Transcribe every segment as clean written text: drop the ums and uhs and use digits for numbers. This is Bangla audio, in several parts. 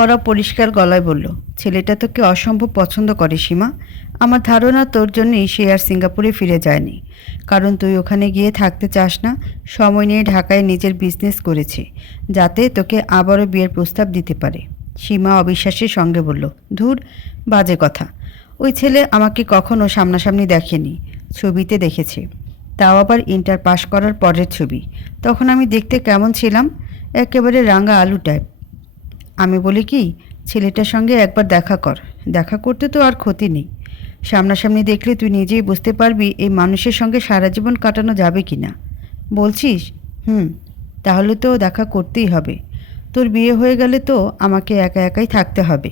ওরা পরিষ্কার গলায় বলল, ছেলেটা তোকে অসম্ভব পছন্দ করে সীমা। আমার ধারণা তোর জন্যই সে আর সিঙ্গাপুরে ফিরে যায়নি, কারণ তুই ওখানে গিয়ে থাকতে চাস না। সময় নিয়ে ঢাকায় নিজের বিজনেস করেছে, যাতে তোকে আবারও বিয়ের প্রস্তাব দিতে পারে। সীমা অবিশ্বাসের সঙ্গে বলল, ধুর, বাজে কথা। ওই ছেলে আমাকে কখনো সামনাসামনি দেখেনি, ছবিতে দেখেছে, তাও আবার ইন্টার পাস করার পরের ছবি। তখন আমি দেখতে কেমন ছিলাম, একেবারে রাঙা আলু টাইপ। আমি বলি কি, ছেলেটার সঙ্গে একবার দেখা কর। দেখা করতে তো আর ক্ষতি নেই। সামনাসামনি দেখলে তুই নিজেই বুঝতে পারবি এই মানুষের সঙ্গে সারা জীবন কাটানো যাবে কি না। বলছিস? হুম। তাহলে তো দেখা করতেই হবে। তোর বিয়ে হয়ে গেলে তো আমাকে একা একাই থাকতে হবে।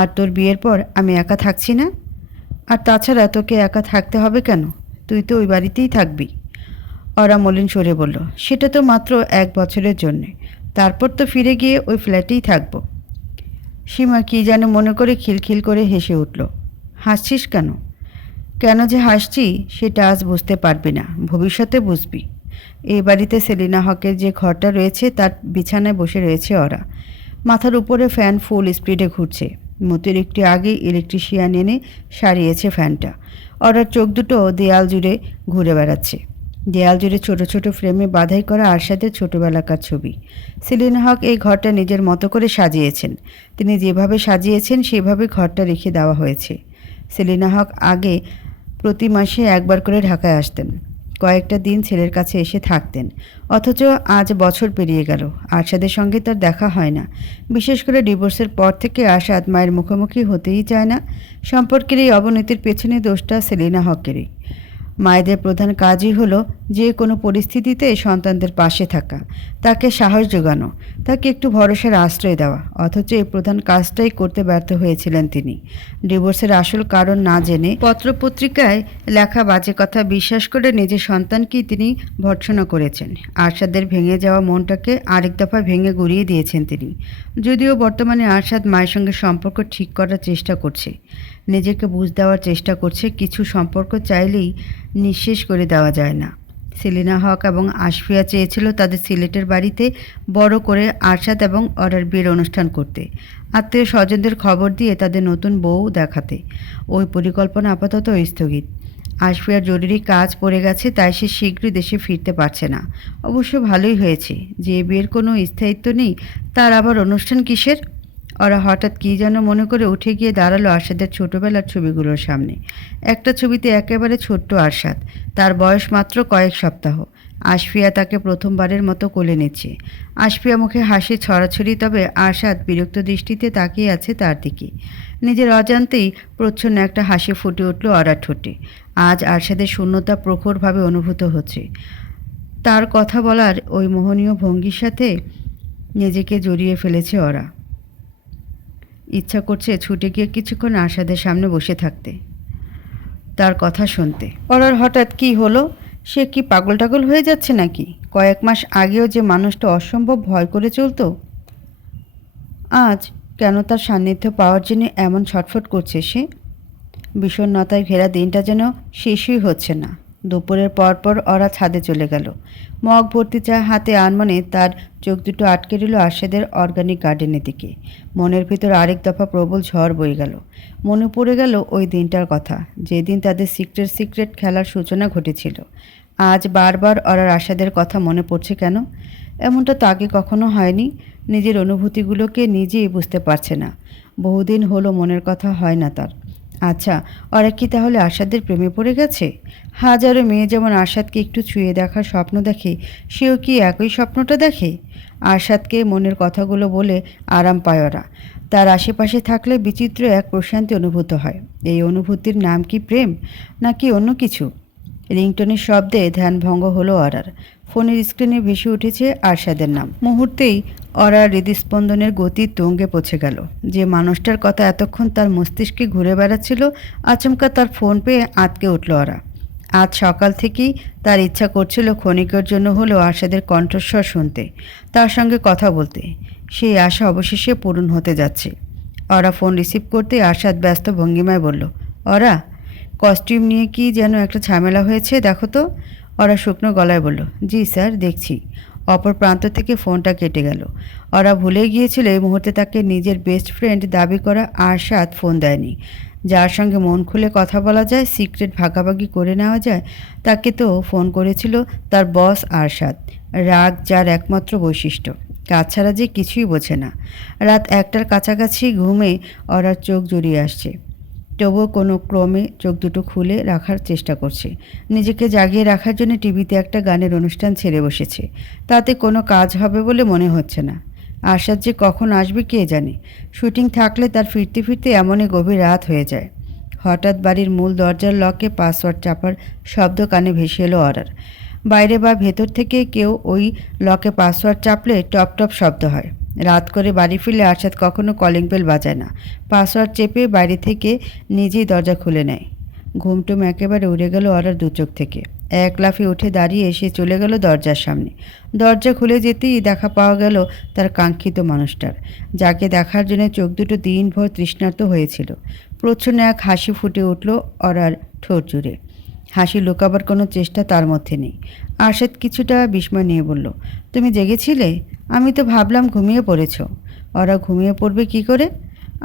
আর তোর বিয়ের পর আমি একা থাকছি না। আর তাছাড়া তোকে একা থাকতে হবে কেন? তুই তো ওই বাড়িতেই থাকবি। অরা মলিন সরে বলল, সেটা তো মাত্র 1 বছরের জন্যে। তারপর তো ফিরে গিয়ে ওই ফ্ল্যাটেই থাকবো। সীমা কী যেন মনে করে খিলখিল করে হেসে উঠল। হাসছিস কেন? কেন যে হাসছি সেটা আজ বুঝতে পারবি না, ভবিষ্যতে বুঝবি। এই বাড়িতে সেলিনা হকের যে ঘরটা রয়েছে তার বিছানায় বসে রয়েছে ওরা। মাথার উপরে ফ্যান ফুল স্পিডে ঘুরছে। মতির একটু আগে ইলেকট্রিশিয়ান এনে সারিয়েছে ফ্যানটা। ওরার চোখ দুটো দেয়াল জুড়ে ঘুরে বেড়াচ্ছে। দেয়াল জুড়ে ছোট ছোট ফ্রেমে বাঁধাই করা আরশাদের ছোটবেলাকার ছবি। সেলিনা হক এই ঘরটা নিজের মতো করে সাজিয়েছেন। তিনি যেভাবে সাজিয়েছেন সেভাবে ঘরটা রেখে দেওয়া হয়েছে। সেলিনা হক আগে প্রতি মাসে একবার করে ঢাকায় আসতেন। কয়েকটা দিন ছেলের কাছে এসে থাকতেন। অথচ আজ বছর পেরিয়ে গেল, আরশাদের সঙ্গে তার দেখা হয় না। বিশেষ করে ডিভোর্সের পর থেকে আরশাদ মায়ের মুখোমুখি হতেই চায় না। সম্পর্কের এই অবনতির পেছনে দোষটা সেলিনা হকেরই। মায়েদের প্রধান কাজই হলো যে কোনো পরিস্থিতিতে সন্তানদের পাশে থাকা, তাকে সাহস জোগানো, তাকে একটু ভরসার আশ্রয় দেওয়া। অথচ এই প্রধান কাজটাই করতে ব্যর্থ হয়েছিলেন তিনি। ডিভোর্সের আসল কারণ না জেনে পত্রপত্রিকায় লেখা বাজে কথা বিশ্বাস করে নিজের সন্তানকেই তিনি ভর্ৎসনা করেছেন। আরশাদের ভেঙে যাওয়া মনটাকে আরেক দফা ভেঙে গুঁড়িয়ে দিয়েছেন তিনি। যদিও বর্তমানে আরশাদ মায়ের সঙ্গে সম্পর্ক ঠিক করার চেষ্টা করছে, নিজেকে বুঝ দেওয়ার চেষ্টা করছে। কিছু সম্পর্ক চাইলেই নিঃশেষ করে দেওয়া যায় না। সেলিনা হক এবং আশফিয়া চেয়েছিল তাদের সিলেটের বাড়িতে বড় করে আরশাদ এবং অরার বিয়ের অনুষ্ঠান করতে, আত্মীয় স্বজনদের খবর দিয়ে তাদের নতুন বউ দেখাতে। ওই পরিকল্পনা আপাতত স্থগিত। আশফিয়ার জরুরি কাজ পড়ে গেছে, তাই সে শীঘ্রই দেশে ফিরতে পারছে না। অবশ্য ভালোই হয়েছে, যে বিয়ের কোনো স্থায়িত্ব নেই তার আবার অনুষ্ঠান কিসের? ওরা হঠাৎ কী যেন মনে করে উঠে গিয়ে দাঁড়ালো আরশাদের ছোটোবেলার ছবিগুলোর সামনে। একটা ছবিতে একেবারে ছোট্ট আরশাদ, তার বয়স মাত্র কয়েক সপ্তাহ। আশফিয়া তাকে প্রথমবারের মতো কোলে নিচ্ছে। আশফিয়া মুখে হাসি ছড়াছড়ি, তবে আরশাদ বিরক্ত দৃষ্টিতে তাকিয়ে আছে তার দিকে। নিজের অজান্তেই প্রচ্ছন্ন একটা হাসি ফুটে উঠল অরার ঠোঁটে। আজ আরশাদের শূন্যতা প্রখরভাবে অনুভূত হচ্ছে। তার কথা বলার ওই মোহনীয় ভঙ্গির সাথে নিজেকে জড়িয়ে ফেলেছে ওরা। ইচ্ছা করছে ছুটে গিয়ে কিছুক্ষণ আরশাদের সামনে বসে থাকতে, তার কথা শুনতে। অরার হঠাৎ কি হলো? সে কি পাগল টাগল হয়ে যাচ্ছে নাকি? কয়েক মাস আগেও যে মানুষটা অসম্ভব ভয় করে চলতো, আজ কেন তার সান্নিধ্য পাওয়ার জন্য এমন ছটফট করছে সে? বিষণ্ণতায় ঘেরা দিনটা যেন শেষই হচ্ছে না। দুপুরের পরপর ওরা ছাদে চলে গেল। মগ ভর্তি চা হাতে আনমনে তার চোখ দুটো আটকে রইল আরশাদের অর্গানিক গার্ডেনের দিকে। মনের ভিতর আরেক দফা প্রবল ঝড় বয়ে গেল। মনে পড়ে গেল ওই দিনটার কথা, যেদিন তাদের সিক্রেট সিক্রেট খেলার সূচনা ঘটেছিল। আজ বারবার ওরা আরশাদের কথা মনে পড়ছে কেন? এমনটা তো আগে কখনো হয়নি। নিজের অনুভূতিগুলোকে নিজেই বুঝতে পারছে না। বহুদিন হলো মনের কথা হয় না তার। আচ্ছা, ওরা কি তাহলে আরশাদের প্রেমে পড়ে গেছে? হাজারো মেয়ে যেমন আরশাদকে একটু ছুঁয়ে দেখার স্বপ্ন দেখে, সেও কি একই স্বপ্নটা দেখে? আরশাদকে মনের কথাগুলো বলে আরাম পায় ওরা। তার আশেপাশে থাকলে বিচিত্র এক প্রশান্তি অনুভূত হয়। এই অনুভূতির নাম কি প্রেম, নাকি অন্য কিছু? রিংটনের শব্দে ধ্যানভঙ্গ হলো অরার। ফোনের স্ক্রিনে ভেসে উঠেছে আরশাদের নাম। মুহূর্তেই অরার হৃদস্পন্দনের গতি তুঙ্গে পৌঁছে গেল। যে মানুষটার কথা এতক্ষণ তার মস্তিষ্কে ঘুরে বেড়াচ্ছিল, আচমকা তার ফোন পেয়ে আঁতকে উঠল ওরা। আজ সকাল থেকেই তার ইচ্ছা করছিল ক্ষণিকের জন্য হলেও আরশাদের কণ্ঠস্বর শুনতে, তার সঙ্গে কথা বলতে। সেই আশা অবশেষে পূরণ হতে যাচ্ছে। ওরা ফোন রিসিভ করতে আরশাদ ব্যস্ত ভঙ্গিমায় বলল, ওরা কস্টিউম নিয়ে কি যেন একটা ঝামেলা হয়েছে, দেখো তো। ওরা শুকনো গলায় বলল, জি স্যার, দেখছি। অপর প্রান্ত থেকে ফোনটা কেটে গেল। ওরা ভুলে গিয়েছিল এই মুহূর্তে তাকে নিজের বেস্ট ফ্রেন্ড দাবি করা আরশাদ ফোন দেয়নি। যার সঙ্গে মন খুলে কথা বলা যায়, সিক্রেট ভাগাভাগি করে নেওয়া যায়, তাকে তো ফোন করেছিল তার বস আরশাদ। রাগ যার একমাত্র বৈশিষ্ট্য, কাজ ছাড়া যে কিছুই বোঝে না। রাত 1টার কাছাকাছি ঘুমে ওরার চোখ জড়িয়ে আসছে। তবুও কোনো ক্রমে চোখ দুটো খুলে রাখার চেষ্টা করছে। নিজেকে জাগিয়ে রাখার জন্য টিভিতে একটা গানের অনুষ্ঠান ছেড়ে বসেছে। তাতে কোনো কাজ হবে বলে মনে হচ্ছে না। আরশাদ যে কখন আসবে কে জানে। শুটিং থাকলে তার ফিরতে ফিরতে এমনই গভীর রাত হয়ে যায়। হঠাৎ বাড়ির মূল দরজার লকে পাসওয়ার্ড চাপার শব্দ কানে ভেসে এলো অরার। বাইরে বা ভেতর থেকে কেউ ওই লকে পাসওয়ার্ড চাপলে টপ টপ শব্দ হয়। রাত করে বাড়ি ফিরলে আরশাদ কখনো কলিং বেল বাজায় না। পাসওয়ার্ড চেপে বাইরে থেকে নিজেই দরজা খুলে নেয়। ঘুমটুম একেবারে উড়ে গেল অরার দু চোখ থেকে। এক লাফে উঠে দাঁড়িয়ে এসে চলে গেল দরজার সামনে। দরজা খুলে যেতেই দেখা পাওয়া গেল তার কাঙ্ক্ষিত মানুষটার, যাকে দেখার জন্য চোখ দুটো দিনভর তৃষ্ণার্ত হয়েছিল। প্রচ্ছন্ন এক হাসি ফুটে উঠল অরার ঠোঁট জুড়ে। হাসি লুকাবার কোনো চেষ্টা তার মধ্যে নেই। আরশাদ কিছুটা বিস্ময় নিয়ে বলল, তুমি জেগেছিলে? আমি তো ভাবলাম ঘুমিয়ে পড়েছ। ওরা ঘুমিয়ে পড়বে কি করে?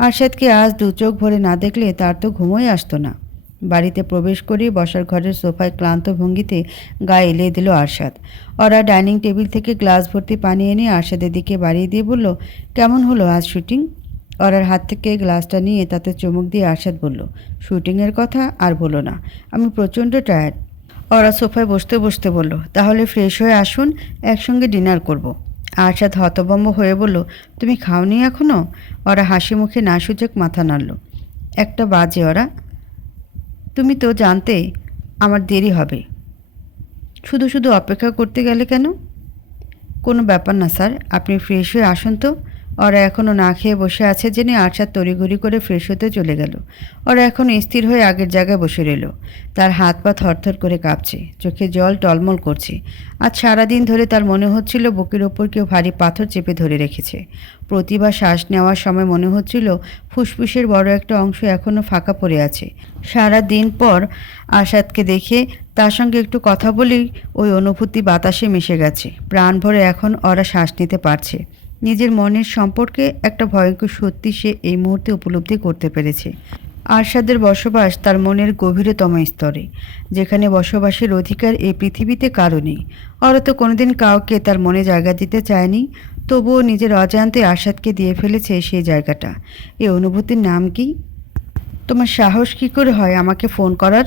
আরশাদকে আজ দু চোখ ভরে না দেখলে তার তো ঘুমোই আসতো না। বাড়িতে প্রবেশ করে বসার ঘরের সোফায় ক্লান্ত ভঙ্গিতে গায়ে এলিয়ে দিল আরশাদ। ওরা ডাইনিং টেবিল থেকে গ্লাস ভর্তি পানি এনে আরশাদের দিকে বাড়িয়ে দিয়ে বলল, কেমন হলো আজ শুটিং? ওরার হাত থেকে গ্লাসটা নিয়ে তাতে চুমুক দিয়ে আরশাদ বলল, শুটিংয়ের কথা আর বলো না, আমি প্রচণ্ড টায়ার্ড। ওরা সোফায় বসতে বসতে বলল, তাহলে ফ্রেশ হয়ে আসুন, একসঙ্গে ডিনার করব। আরশাদ হতভম্ব হয়ে বলল, তুমি খাওনি এখনও? ওরা হাসি মুখে না সূচক মাথা নাড়ল। 1টা বাজে ওরা, তুমি তো জানতে আমার দেরি হবে, শুধু শুধু অপেক্ষা করতে গেলে কেন? কোনো ব্যাপার না স্যার, আপনি ফ্রেশ হয়ে আসুন তো। ওরা এখনও না খেয়ে বসে আছে জেনে আরশাদ তড়িঘড়ি করে ফ্রেশ হতে চলে গেল। ওরা এখন স্থির হয়ে আগের জায়গায় বসে রইল। তার হাত পা থরথর করে কাঁপছে, চোখে জল টলমল করছে। আজ সারাদিন ধরে তার মনে হচ্ছিল বুকের ওপর কেউ ভারী পাথর চেপে ধরে রেখেছে। প্রতিবার শ্বাস নেওয়ার সময় মনে হচ্ছিল ফুসফুসের বড় একটা অংশ এখনও ফাঁকা পড়ে আছে। সারা দিন পর আরশাদকে দেখে তার সঙ্গে একটু কথা বলেই ওই অনুভূতি বাতাসে মিশে গেছে। প্রাণ ভরে এখন ওরা শ্বাস নিতে পারছে। নিজের মনের সম্পর্কে একটা ভয়ঙ্কর সত্যি সে এই মুহূর্তে উপলব্ধি করতে পেরেছে। আরশাদের বসবাস তার মনের গভীরতম স্তরে, যেখানে বসবাসের অধিকার এই পৃথিবীতে কারো নেই। ওরা তো কোনোদিন কাউকে তার মনে জায়গা দিতে চায়নি, তবুও নিজের অজান্তে আরশাদকে দিয়ে ফেলেছে সেই জায়গাটা। এই অনুভূতির নাম কি? তোমার সাহস কী করে হয় আমাকে ফোন করার?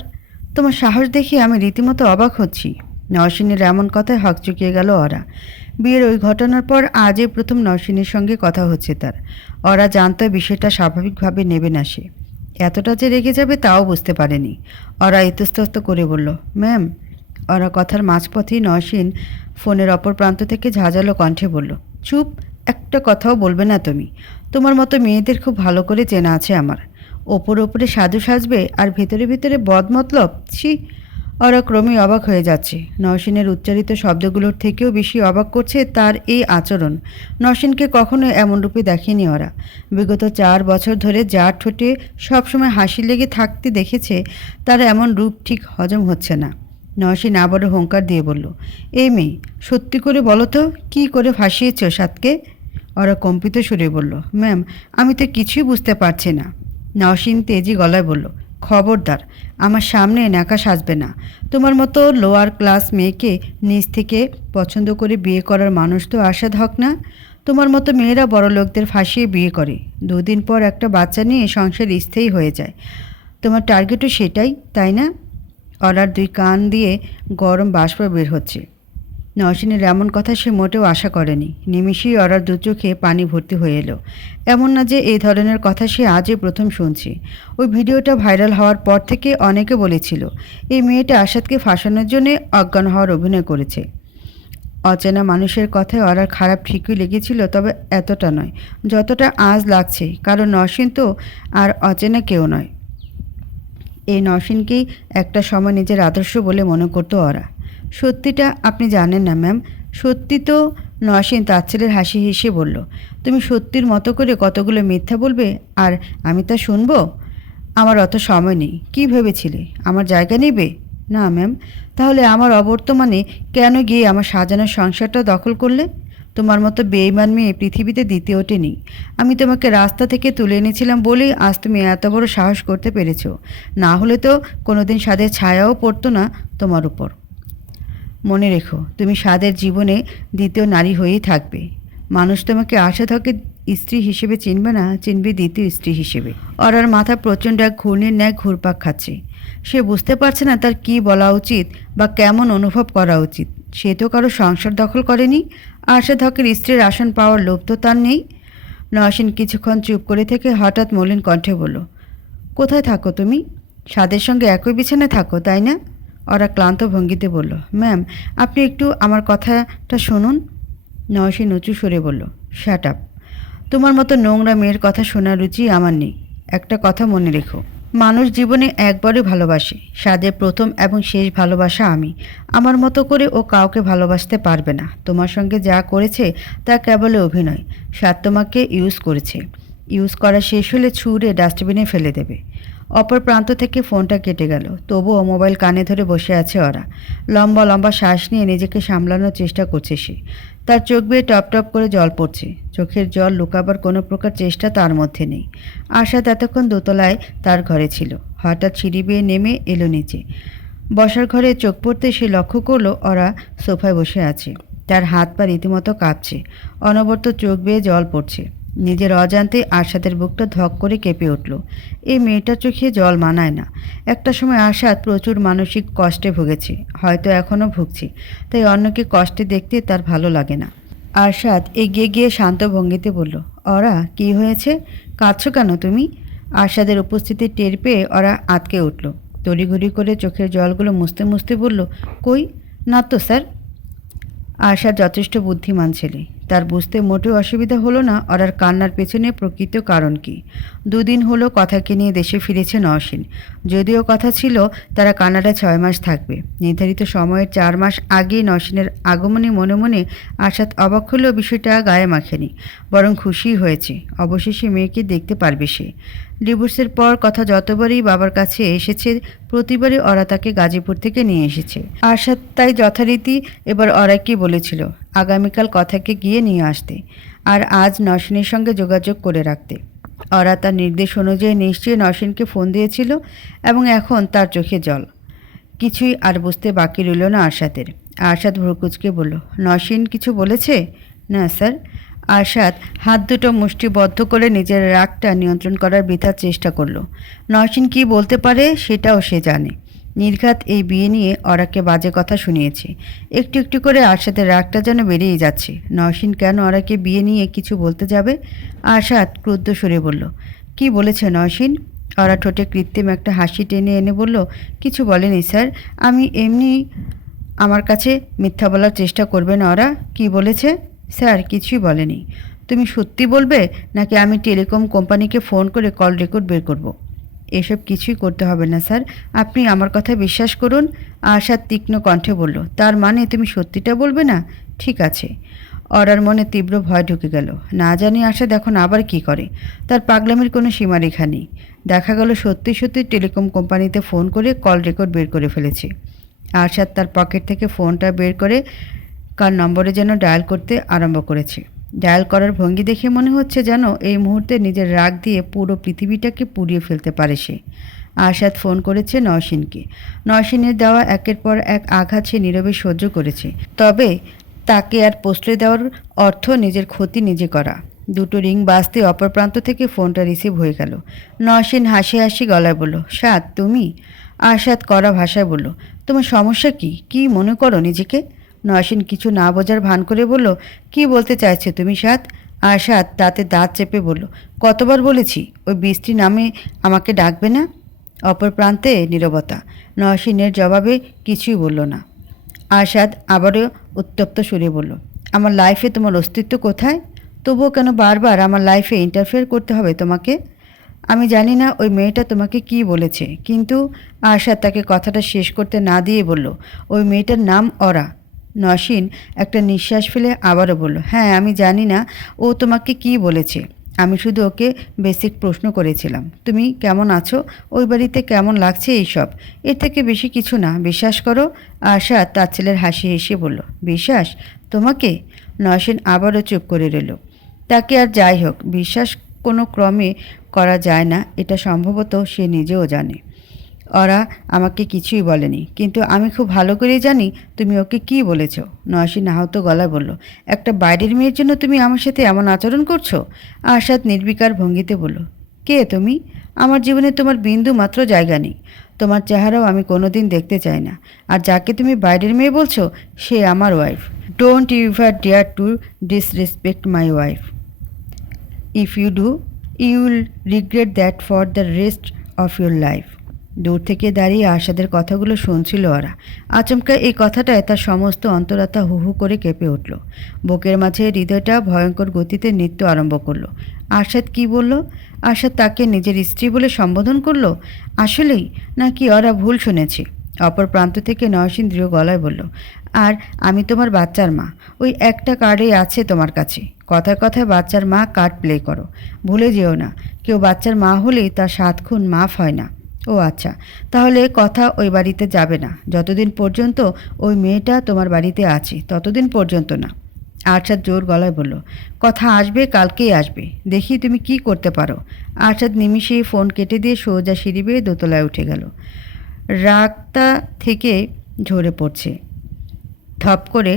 তোমার সাহস দেখে আমি রীতিমতো অবাক হচ্ছি। নওশিনের এমন কথায় হকচকিয়ে গেল ওরা। বিয়ের ওই ঘটনার পর আজই প্রথম নওশিনের সঙ্গে কথা হচ্ছে তার। ওরা জানতো বিষয়টা স্বাভাবিকভাবে নেবে না সে। এতটা যে রেগে যাবে তাও বুঝতে পারেনি। ওরা ইতস্তত করে বলল, ম্যাম। ওরা কথার মাঝপথেই নওশিন ফোনের অপর প্রান্ত থেকে ঝাঁঝালো কণ্ঠে বলল, চুপ, একটা কথাও বলবে না তুমি। তোমার মতো মেয়েদের খুব ভালো করে চেনা আছে আমার। ওপরে ওপরে সাধু সাজবে আর ভেতরে ভেতরে বদমতলব, ছি। ওরা ক্রমেই অবাক হয়ে যাচ্ছে। নওশিনের উচ্চারিত শব্দগুলোর থেকেও বেশি অবাক করছে তার এই আচরণ। নওশিনকে কখনো এমন রূপে দেখেনি ওরা। বিগত 4 বছর ধরে যার ঠোঁটে সবসময় হাসি লেগে থাকতে দেখেছে, তার এমন রূপ ঠিক হজম হচ্ছে না। নওশিন আবারও হুঙ্কার দিয়ে বলল, এই মেয়ে, সত্যি করে বলো তো, কী করে ফাঁসিয়েছ সাতকে? ওরা কম্পিত সুরে বলল, ম্যাম, আমি তো কিছুই বুঝতে পারছি না। নওশিন তেজি গলায় বলল, খবরদার, আমার সামনে ন্যাকা সাজবে না। তোমার মতো লোয়ার ক্লাস মেয়েকে নিজ থেকে পছন্দ করে বিয়ে করার মানুষ তো আরশাদ হক না। তোমার মতো মেয়েরা বড় লোকদের ফাঁসিয়ে বিয়ে করে, 2 দিন পর একটা বাচ্চা নিয়ে সংসার স্থায়ী হয়ে যায়। তোমার টার্গেটও সেটাই, তাই না? অরার 2 কান দিয়ে গরম বাষ্প বের হচ্ছে। নওশিনের এমন কথা সে মোটেও আশা করেনি। নিমিষেই অরার 2 চোখে পানি ভর্তি হয়ে এলো। এমন না যে এই ধরনের কথা সে আজই প্রথম শুনছে। ওই ভিডিওটা ভাইরাল হওয়ার পর থেকে অনেকে বলেছিল এই মেয়েটা আরশাদকে ফাঁসানোর জন্য অজ্ঞান হওয়ার অভিনয় করেছে। অচেনা মানুষের কথায় অরার খারাপ ঠিকই লেগেছিল, তবে এতটা নয় যতটা আজ লাগছে, কারণ নওশিন তো আর অচেনা কেউ নয়। এই নওশিনকেই একটা সময় নিজের আদর্শ বলে মনে করতো ওরা। সত্যিটা আপনি জানেন না ম্যাম। সত্যি তো। নওশিন তার ছেলের হাসি হেসে বলল, তুমি সত্যির মতো করে কতগুলো মিথ্যা বলবে আর আমি তা শুনবো? আমার অত সময় নেই। কি ভেবেছিলে আমার জায়গা নেবে? না ম্যাম। তাহলে আমার অবর্তমানে কেন গিয়ে আমার সাজানো সংসারটা দখল করলে? তোমার মতো বেইমান মেয়ে পৃথিবীতে দ্বিতীয়টি নেই। আমি তোমাকে রাস্তা থেকে তুলে এনেছিলাম বলেই আজ তুমি এত বড় সাহস করতে পেরেছো। না হলে তো কোনোদিন স্বাদের ছায়াও পড়তো না তোমার উপর। মনে রেখো, তুমি স্বাদের জীবনে দ্বিতীয় নারী হয়েই থাকবে। মানুষ তোমাকে আশাধকে স্ত্রী হিসেবে চিনবে না, চিনবে দ্বিতীয় স্ত্রী হিসেবে। অরার মাথা প্রচণ্ড এক ঘূর্ণির ন্যায় ঘুরপাক খাচ্ছে। সে বুঝতে পারছে না তার কী বলা উচিত বা কেমন অনুভব করা উচিত। সে তো কারো সংসার দখল করেনি। আশাধকের স্ত্রীর আসন পাওয়ার লোভ তো তার নেই। নওশিন কিছুক্ষণ চুপ করে থেকে হঠাৎ মলিন কণ্ঠে বলল, কোথায় থাকো তুমি? স্বাদের সঙ্গে একই বিছানায় থাকো, তাই না? ওরা ক্লান্ত ভঙ্গিতে বলল, ম্যাম আপনি একটু আমার কথাটা শুনুন। নওশিন উঁচু সরে বলল, শ্যাট আপ। তোমার মতো নোংরা মেয়ের কথা শোনার রুচি আমার নেই। একটা কথা মনে রেখো, মানুষ জীবনে একবারই ভালোবাসে। স্বাদের প্রথম এবং শেষ ভালোবাসা আমি। আমার মতো করে ও কাউকে ভালোবাসতে পারবে না। তোমার সঙ্গে যা করেছে তা কেবলই অভিনয়। স্বাদ তোমাকে ইউজ করেছে। ইউজ করা শেষ হলে ছুঁড়ে ডাস্টবিনে ফেলে দেবে। অপর প্রান্ত থেকে ফোনটা কেটে গেল। তবুও মোবাইল কানে ধরে বসে আছে ওরা। লম্বা লম্বা শ্বাস নিয়ে নিজেকে সামলানোর চেষ্টা করছে সে। তার চোখ বেয়ে টপ টপ করে জল পড়ছে। চোখের জল লুকাবার কোনো প্রকার চেষ্টা তার মধ্যে নেই। আশাদ এতক্ষণ দোতলায় তার ঘরে ছিল। হঠাৎ সিঁড়ি বেয়ে নেমে এলো নিচে। বসার ঘরে চোখ পড়তে সে লক্ষ্য করলো ওরা সোফায় বসে আছে। তার হাত পা রীতিমতো কাঁপছে। অনবরত চোখ বেয়ে জল পড়ছে। নিজের অজান্তে আশাদের বুকটা ধক করে কেঁপে উঠল। এই মেয়েটার চোখে জল মানায় না। একটা সময় আশাদ প্রচুর মানসিক কষ্টে ভুগেছে, হয়তো এখনও ভুগছে। তাই অন্যকে কষ্টে দেখতে তার ভালো লাগে না। আরশাদ এগিয়ে গিয়ে শান্ত ভঙ্গিতে বলল, ওরা কি হয়েছে? কাঁদছো কেন তুমি? আরশাদের উপস্থিতি টের পেয়ে ওরা আঁতকে উঠল। তড়িঘড়ি করে চোখের জলগুলো মুছতে মুছতে বলল, কই? না তো স্যার। আরশাদ যথেষ্ট বুদ্ধিমান ছেলে। তার বুঝতে মোটেও অসুবিধা হলো না ওরার কান্নার পেছনে প্রকৃত কারণ কী। দুদিন হলো কথাকে নিয়ে দেশে ফিরেছে নওশিন। যদিও কথা ছিল তারা কানাডায় 6 মাস থাকবে। নির্ধারিত সময়ের 4 মাস আগেই নওশিনের আগমনে মনে মনে আরশাদ অবাক হলেও বিষয়টা গায়ে মাখেনি, বরং খুশিই হয়েছে। অবশেষে মেয়েকে দেখতে পারবে সে। ডিভোর্সের পর কথা যতবারই বাবার কাছে এসেছে, প্রতিবারই ওরা তাকে গাজীপুর থেকে নিয়ে এসেছে। আরশাদ তাই যথারীতি এবার ওরাকে বলেছিল আগামীকাল কথাকে গিয়ে নিয়ে আসতে, আর আজ নওশিনের সঙ্গে যোগাযোগ করে রাখতে। ওরা তার নির্দেশ অনুযায়ী নিশ্চয়ই নওশিনকে ফোন দিয়েছিল এবং এখন তার চোখে জল। কিছুই আর বুঝতে বাকি রইল না আরশাদের। আরশাদ ভ্রুকুচকে বলল, নওশিন কিছু বলেছে? না স্যার। আরশাদ হাত দুটো মুষ্টিবদ্ধ করে নিজের রাগটা নিয়ন্ত্রণ করার বৃথা চেষ্টা করল। নওশিন কী বলতে পারে সেটাও সে জানে। নির্ঘাত এই বিয়ে নিয়ে ওরাকে বাজে কথা শুনিয়েছে। একটু একটু করে আরশাদের রাগটা যেন বেড়েই যাচ্ছে। নওশিন কেন ওরাকে বিয়ে নিয়ে কিছু বলতে যাবে? আরশাদ ক্রুদ্ধ সুরে বলল, কি বলেছে নওশিন? ওরা ঠোঁটে কৃত্রিম একটা হাসি টেনে এনে বলল, কিছু বলেনি স্যার। আমি এমনি আমার কাছে মিথ্যা বলার চেষ্টা করবে না ওরা। কি বলেছে? স্যার কিছুই বলেনি। তুমি সত্যি বলবে নাকি আমি টেলিকম কোম্পানিকে ফোন করে কল রেকর্ড বের করব? এসব কিছুই করতে হবে না স্যার, আপনি আমার কথা বিশ্বাস করুন। আশাদ তীক্ষ্ণ কণ্ঠে বলল, তার মানে তুমি সত্যিটা বলবে না? ঠিক আছে। অরার মনে তীব্র ভয় ঢুকে গেল। না জানি আশাদ এখন আবার কি করে। তার পাগলামির কোনো সীমারেখা নেই। দেখা গেল সত্যি সত্যি টেলিকম কোম্পানিতে ফোন করে কল রেকর্ড বের করে ফেলেছে। আরশাদ তার পকেট থেকে ফোনটা বের করে কার নম্বরে যেন ডায়াল করতে আরম্ভ করেছে। ডায়াল করার ভঙ্গি দেখে মনে হচ্ছে যেন এই মুহূর্তে নিজের রাগ দিয়ে পুরো পৃথিবীটাকে পুড়িয়ে ফেলতে পারে সে। আরশাদ ফোন করেছে নওশিনকে। নওশিনের দেওয়া একের পর এক আঘাত সে নীরবে সহ্য করেছে। তবে তাকে আর প্রশ্রয় দেওয়ার অর্থ নিজের ক্ষতি নিজে করা। দুটো রিং বাজতে অপর প্রান্ত থেকে ফোনটা রিসিভ হয়ে গেল। নওশিন হাসি হাসি গলায় বলল, সাদ তুমি? আরশাদ কড়া ভাষায় বলল, তোমার সমস্যা কি? কি মনে করো নিজেকে? নওশিন কিছু না বোঝার ভান করে বলল, কি বলতে চাইছে তুমি সাদ? আরশাদ দাঁতে দাঁত চেপে বলল, কতবার বলেছি ওই বৃষ্টি নামে আমাকে ডাকবে না? অপর প্রান্তে নীরবতা। নওশিনের জবাবে কিছুই বলল না। আরশাদ আবারও উত্তপ্ত সুরে বলল, আমার লাইফে তোমার অস্তিত্ব কোথায়? তবুও কেন বারবার আমার লাইফে ইন্টারফেয়ার করতে হবে তোমাকে? আমি জানি না ওই মেয়েটা তোমাকে কি বলেছে, কিন্তু আরশাদ তাকে কথাটা শেষ করতে না দিয়ে বলল, ওই মেয়েটার নাম অরা। নওশিন একটা নিঃশ্বাস ফেলে আবারও বলল, হ্যাঁ আমি জানি না ও তোমাকে কি বলেছে। আমি শুধু ওকে বেসিক প্রশ্ন করেছিলাম, তুমি কেমন আছো, ওই বাড়িতে কেমন লাগছে এইসব। এর থেকে বেশি কিছু না, বিশ্বাস করো। আশাদ তার ছেলের হাসি হেসে বলল, বিশ্বাস তোমাকে? নওশীন আবারও চুপ করে রইল। তাকে আর যাই হোক বিশ্বাস কোনো ক্রমে করা যায় না, এটা সম্ভবত সে নিজেও জানে। ওরা আমাকে কিছুই বলেনি, কিন্তু আমি খুব ভালো করেই জানি তুমি ওকে কী বলেছ। নওশীন আহত গলায় বলল, একটা বাইরের মেয়ের জন্য তুমি আমার সাথে এমন আচরণ করছো? আশাদ নির্বিকার ভঙ্গিতে বলল, কে তুমি? আমার জীবনে তোমার বিন্দু মাত্র জায়গা নেই। তোমার চেহারাও আমি কোনোদিন দেখতে চাই না। আর যাকে তুমি বাইরের মেয়ে বলছো সে আমার wife. Don't ever dare to disrespect my wife. If you do, you will regret that for the rest of your life. দূর থেকে দাঁড়িয়ে আশাদের কথাগুলো শুনছিল ওরা। আচমকা এই কথাটায় তার সমস্ত অন্তরাত্মা হু হু করে কেঁপে উঠল। বুকের মাঝে হৃদয়টা ভয়ঙ্কর গতিতে নৃত্য আরম্ভ করলো। আশাদ কি বলল? আশাদ তাকে নিজের স্ত্রী বলে সম্বোধন করলো? আসলেই, নাকি ওরা ভুল শুনেছে? অপর প্রান্ত থেকে নওশীন দৃঢ় গলায় বলল, আর আমি তোমার বাচ্চার মা। ওই একটা কার্ডই আছে তোমার কাছে। কথায় কথায় বাচ্চার মা কার্ড প্লে করো। ভুলে যেও না, কেউ বাচ্চার মা হলেই তার 7 খুন মাফ হয় না। ও আচ্ছা, তাহলে কথা ওই বাড়িতে যাবে না যতদিন পর্যন্ত ওই মেয়েটা তোমার বাড়িতে আছে, ততদিন পর্যন্ত না। আরশাদ জোর গলায় বলল, কথা আসবে, কালকেই আসবে, দেখি তুমি কি করতে পারো। আরশাদ নিমিষেই ফোন কেটে দিয়ে সোজা সিঁড়ি বেয়ে দোতলায় উঠে গেল। রাগটা থেকে ঝরে পড়ছে। থপ করে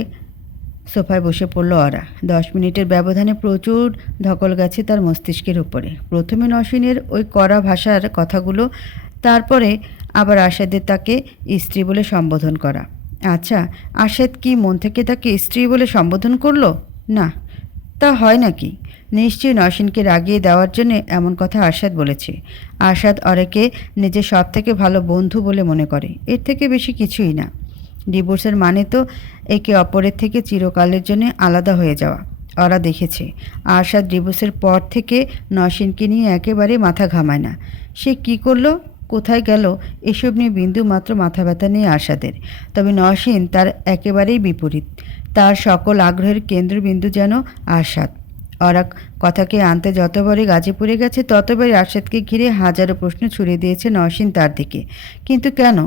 সোফায় বসে পড়ল ওরা। 10 মিনিটের ব্যবধানে প্রচুর ধকল গেছে তার মস্তিষ্কের উপরে। প্রথমে নওশীনের ওই কড়া ভাষার কথাগুলো, তারপরে আবার আশাদের তাকে স্ত্রী বলে সম্বোধন করা। আচ্ছা, আশাদ কি মন থেকে তাকে স্ত্রী বলে সম্বোধন করলো? না, তা হয় নাকি? নিশ্চয়ই নওশীনকে রাগিয়ে দেওয়ার জন্য এমন কথা আশাদ বলেছে। আশাদ অরেকে নিজের সব থেকে ভালো বন্ধু বলে মনে করে, এর থেকে বেশি কিছুই না। ডিভোর্সের মানে তো একে অপরের থেকে চিরকালের জন্য আলাদা হয়ে যাওয়া। ওরা দেখেছে আরশাদ ডিভোর্সের পর থেকে নওশীনকে নিয়ে একেবারে মাথা ঘামায় না। সে কি করলো, কোথায় গেল, এসব নিয়ে বিন্দু মাত্র মাথা ব্যথা নেই আরশাদের। তবে নওশীন তার একেবারেই বিপরীত। তার সকল আগ্রহের কেন্দ্রবিন্দু যেন আরশাদ। ওরা কথাকে আনতে যতবারই গাজীপুরে গেছে ততবারই আরশাদকে ঘিরে হাজারো প্রশ্ন ছুড়ে দিয়েছে নওশীন তার দিকে। কিন্তু কেন?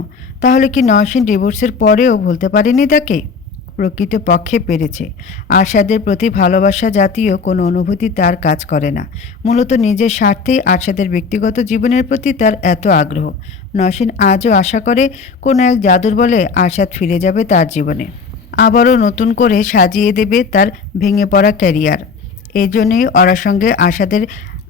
তাহলে কি নওশীন ডিভোর্সের পরেও ভুলতে পারেনি তাকে? প্রকৃতপক্ষে পেরেছে। আরশাদের প্রতি ভালোবাসা জাতীয় কোনো অনুভূতি তার কাজ করে না। মূলত নিজের স্বার্থেই আরশাদের ব্যক্তিগত জীবনের প্রতি তার এত আগ্রহ। নওশীন আজও আশা করে কোনো এক জাদুর বলে আরশাদ ফিরে যাবে তার জীবনে, আবারও নতুন করে সাজিয়ে দেবে তার ভেঙে পড়া ক্যারিয়ার। এই জন্যই ওর সঙ্গে আশাদের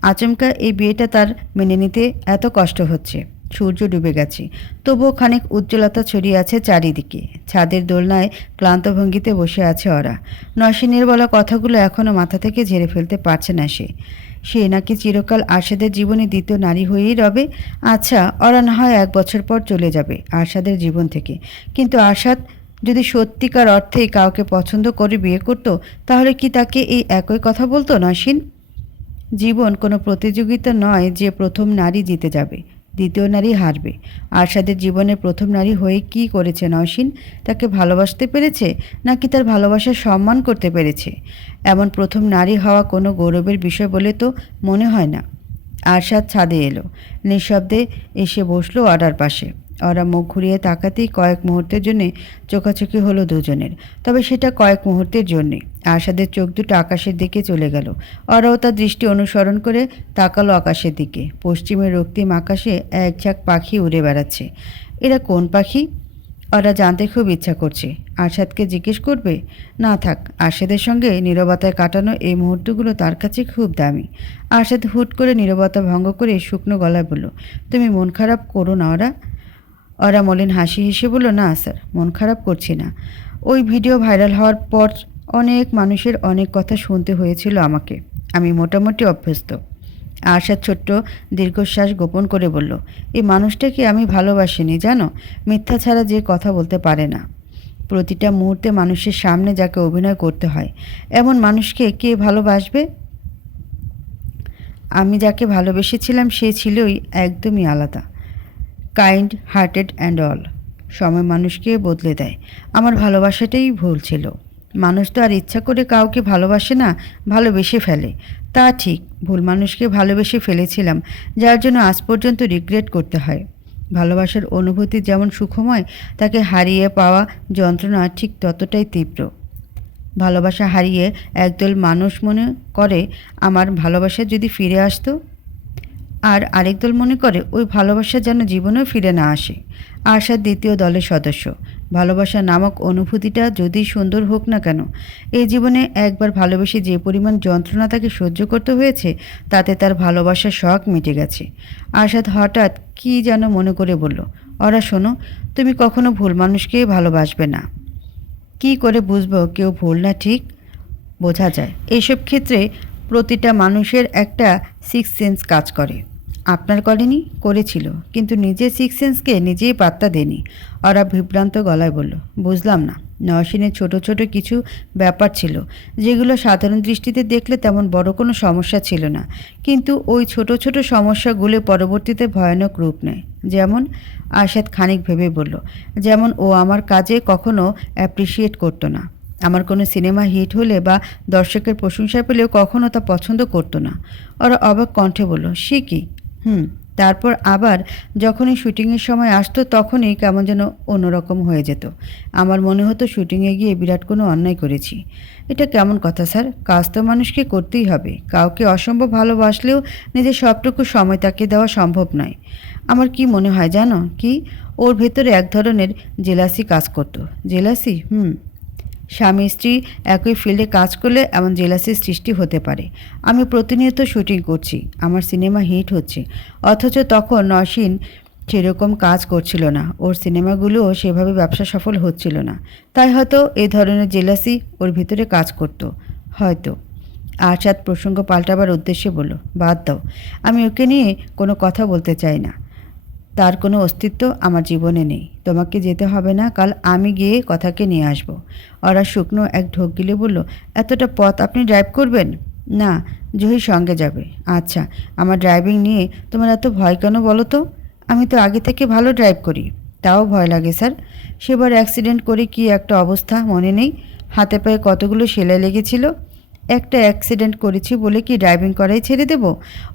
আচমকা এই বিয়েটা তার মেনে নিতে এত কষ্ট হচ্ছে। সূর্য ডুবে গেছে, তবুও খানিক উজ্জ্বলতা ছড়িয়ে আছে চারিদিকে। ছাদের দোলনায় ক্লান্ত ভঙ্গিতে বসে আছে ওরা। নওশীনের বলা কথাগুলো এখনও মাথা থেকে ঝেড়ে ফেলতে পারছে না সে। সে নাকি চিরকাল আরশাদের জীবনে দ্বিতীয় নারী হয়েই রবে। আচ্ছা, ওরা না হয় 1 বছর পর চলে যাবে আরশাদের জীবন থেকে, কিন্তু আরশাদ যদি সত্যিকার অর্থেই কাউকে পছন্দ করে বিয়ে করত, তাহলে কি তাকে এই একই কথা বলতো নওশীন? জীবন কোনো প্রতিযোগিতা নয় যে প্রথম নারী জিতে যাবে, দ্বিতীয় নারী হারবে। আরশাদের জীবনের প্রথম নারী হয়ে কি করেছে নওশীন? তাকে ভালোবাসতে পেরেছে, নাকি তার ভালোবাসার সম্মান করতে পেরেছে? এমন প্রথম নারী হওয়া কোনো গৌরবের বিষয় বলে তো মনে হয় না। আরশাদ ছাদে এলো, নিঃশব্দে এসে বসলো অরার পাশে। ওরা মুখ ঘুরিয়ে তাকাতেই কয়েক মুহূর্তের জন্যে চোখাচোখি হলো দুজনের। তবে সেটা কয়েক মুহূর্তের জন্যে। আরশাদের চোখ দুটো আকাশের দিকে চলে গেল। ওরাও তার দৃষ্টি অনুসরণ করে তাকালো আকাশের দিকে। পশ্চিমের রক্তিম আকাশে এক ঝাঁক পাখি উড়ে বেড়াচ্ছে। এরা কোন পাখি? ওরা জানতে খুব ইচ্ছা করছে। আরশাদকে জিজ্ঞেস করবে? না থাক, আরশাদের সঙ্গে নীরবতায় কাটানো এই মুহূর্তগুলো তার কাছে খুব দামি। আরশাদ হুট করে নীরবতা ভঙ্গ করে শুকনো গলায় বলল, তুমি মন খারাপ করো না ওরা? ওরা মলিন হাসি হেসে বলল, না স্যার, মন খারাপ করছি না। ওই ভিডিও ভাইরাল হওয়ার পর অনেক মানুষের অনেক কথা শুনতে হয়েছিল আমাকে। আমি মোটামুটি অভ্যস্ত। আরশাদ ছোট্ট দীর্ঘশ্বাস গোপন করে বলল, এই মানুষটাকে আমি ভালোবাসিনি জানো। মিথ্যা ছাড়া যে কথা বলতে পারে না। প্রতিটা মুহূর্তে মানুষের সামনে যাকে অভিনয় করতে হয়, এমন মানুষকে কে ভালোবাসবে? আমি যাকে ভালোবেসেছিলাম সে ছিলই একদমই আলাদা। Kind hearted and all. সময় মানুষকে বদলে দেয়। আমার ভালোবাসাটাই ভুল ছিল। মানুষ তো আর ইচ্ছা করে কাউকে ভালোবাসে না, ভালোবেসে ফেলে। তা ঠিক, ভুল মানুষকে ভালোবেসে ফেলেছিলাম, যার জন্য আজ পর্যন্ত রিগ্রেট করতে হয়। ভালোবাসার অনুভূতি যেমন সুখময়, তাকে হারিয়ে পাওয়া যন্ত্রণা ঠিক ততটাই তীব্র। ভালোবাসা হারিয়ে একদল মানুষ মনে করে আমার ভালোবাসা যদি ফিরে আসতো, আর আরেক দল মনে করে ওই ভালোবাসা যেন জীবনেও ফিরে না আসে। আশার দ্বিতীয় দলের সদস্য। ভালোবাসা নামক অনুভূতিটা যদি সুন্দর হোক না কেন, এই জীবনে একবার ভালোবেসে যে পরিমাণ যন্ত্রণা তাকে সহ্য করতে হয়েছে, তাতে তার ভালোবাসার শখ মিটে গেছে। আশাদ হঠাৎ কী যেন মনে করে বলল, ওরা শোনো, তুমি কখনো ভুল মানুষকে ভালোবাসবে না। কী করে বুঝবো কেউ ভুল না ঠিক? বোঝা যায়। এইসব ক্ষেত্রে প্রতিটা মানুষের একটা সিক্স সেন্স কাজ করে। আপনার করেনি? করেছিল, কিন্তু নিজের সিক্স সেন্সকে নিজেই পাত্তা দেনি। ওরা বিভ্রান্ত গলায় বলল, বুঝলাম না। নওশিনের ছোট ছোট কিছু ব্যাপার ছিল, যেগুলো সাধারণ দৃষ্টিতে দেখলে তেমন বড় কোনো সমস্যা ছিল না, কিন্তু ওই ছোট ছোট সমস্যাগুলো পরবর্তীতে ভয়ানক রূপ নেয়। যেমন? আশাদ খানিক ভেবে বলল, যেমন ও আমার কাজে কখনো অ্যাপ্রিসিয়েট করতো না। আমার কোনো সিনেমা হিট হলে বা দর্শকের প্রশংসা পেলেও কখনো তা পছন্দ করতো না। ওরা অবাক কণ্ঠে বলল, সে কি? তারপর আবার যখনই শুটিংয়ের সময় আসতো তখনই কেমন যেন অন্যরকম হয়ে যেত। আমার মনে হতো শুটিংয়ে গিয়ে বিরাট কোনো অন্যায় করেছি। এটা কেমন কথা স্যার? কাজ তো মানুষকে করতেই হবে। কাউকে অসম্ভব ভালোবাসলেও নিজের সবটুকু সময় তাকে দেওয়া সম্ভব নয়। আমার কি মনে হয় জানো কি? ওর ভেতরে এক ধরনের জেলাসি কাজ করতো। জেলাসি? স্বামী স্ত্রী একই ফিল্ডে কাজ করলে এমন জেলাসির সৃষ্টি হতে পারে। আমি প্রতিনিয়ত শুটিং করছি, আমার সিনেমা হিট হচ্ছে, অথচ তখন নওশিন সেরকম কাজ করছিল না। ওর সিনেমাগুলোও সেভাবে ব্যবসা সফল হচ্ছিল না। তাই হয়তো এই ধরনের জেলাসি ওর ভিতরে কাজ করতো, হয়তো। আরশাদ প্রসঙ্গ পাল্টাবার উদ্দেশ্যে বলল, বাদ দাও, আমি ওকে নিয়ে কোনো কথা বলতে চাই না। তার কোনো অস্তিত্ব আমার জীবনে নেই। তোমাকে যেতে হবে না, কাল আমি গিয়ে কথাকে নিয়ে আসব। ওরা শুকনো এক ঢোক গিলে বলল, এতটা পথ আপনি ড্রাইভ করবেন? না, জহির সঙ্গে যাবে। আচ্ছা, আমার ড্রাইভিং নিয়ে তোমার এত ভয় কেন বলো তো? আমি তো আগে থেকে ভালো ড্রাইভ করি। তাও ভয় লাগে স্যার। সেবার অ্যাক্সিডেন্ট করে কি একটা অবস্থা মনে নেই? হাতে পায়ে কতগুলো সেলাই লেগেছিল। একটা অ্যাক্সিডেন্ট করেছি বলে কি ড্রাইভিং করাই ছেড়ে দেব?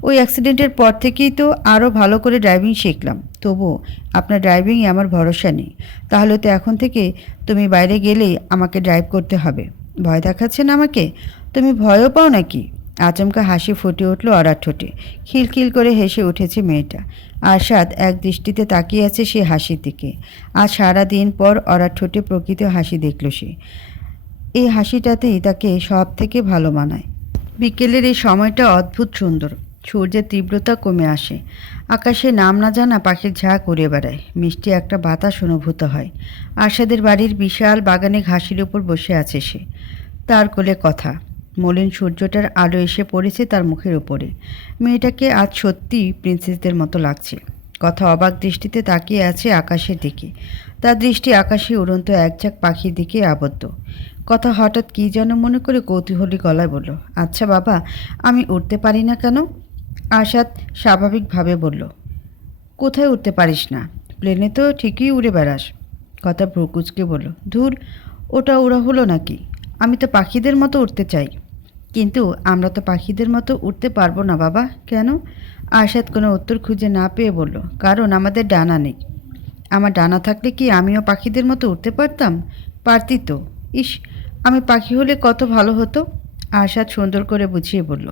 ওই অ্যাক্সিডেন্টের পর থেকেই তো আরও ভালো করে ড্রাইভিং শিখলাম। তবুও আপনার ড্রাইভিংয়ে আমার ভরসা নেই। তাহলে তো এখন থেকে তুমি বাইরে গেলেই আমাকে ড্রাইভ করতে হবে। ভয় দেখাচ্ছেন আমাকে? তুমি ভয়ও পাও নাকি? আচমকা হাসি ফুটে উঠল অরার ঠোঁটে। খিলখিল করে হেসে উঠেছে মেয়েটা। আরশাদ এক দৃষ্টিতে তাকিয়ে আছে সে হাসির দিকে। আজ সারা দিন পর অরার ঠোঁটে প্রকৃত হাসি দেখল সে। এই হাসিটাতেই তাকে সব থেকে ভালো মানায়। বিকেলের এই সময়টা অদ্ভুত সুন্দর। সূর্যের তীব্রতা কমে আসে। আকাশে নাম না জানা পাখির ঝাঁক উড়ে বেড়ায়। মিষ্টি একটা বাতাস অনুভূত হয়। আরশাদের বাড়ির বিশাল বাগানে ঘাসের উপর বসে আছে সে। তার কোলে কথা। মলিন সূর্যটার আলো এসে পড়েছে তার মুখের উপরে। মেয়েটাকে আজ সত্যি প্রিন্সেসদের মতো লাগছে। কথা অবাক দৃষ্টিতে তাকিয়ে আছে আকাশের দিকে। তার দৃষ্টি আকাশে উড়ন্ত একঝাঁক পাখির দিকে আবদ্ধ। কথা হঠাৎ কী যেন মনে করে কৌতূহলী গলায় বলল, আচ্ছা বাবা, আমি উঠতে পারি না কেন? আশাদ স্বাভাবিকভাবে বলল, কোথায় উঠতে পারিস না? প্লেনে তো ঠিকই উড়ে বেড়াস। কথা ভ্রুকুচকে বলল, ধুর, ওটা উড়া হলো নাকি? আমি তো পাখিদের মতো উঠতে চাই। কিন্তু আমরা তো পাখিদের মতো উঠতে পারবো না বাবা। কেন? আশাদ কোনো উত্তর খুঁজে না পেয়ে বলল, কারণ আমাদের ডানা নেই। আমার ডানা থাকলে কি আমিও পাখিদের মতো উঠতে পারতাম? পারতি তো। ইস, আমি পাখি হলে কত ভালো হতো। আশাদ সুন্দর করে বুঝিয়ে বলল,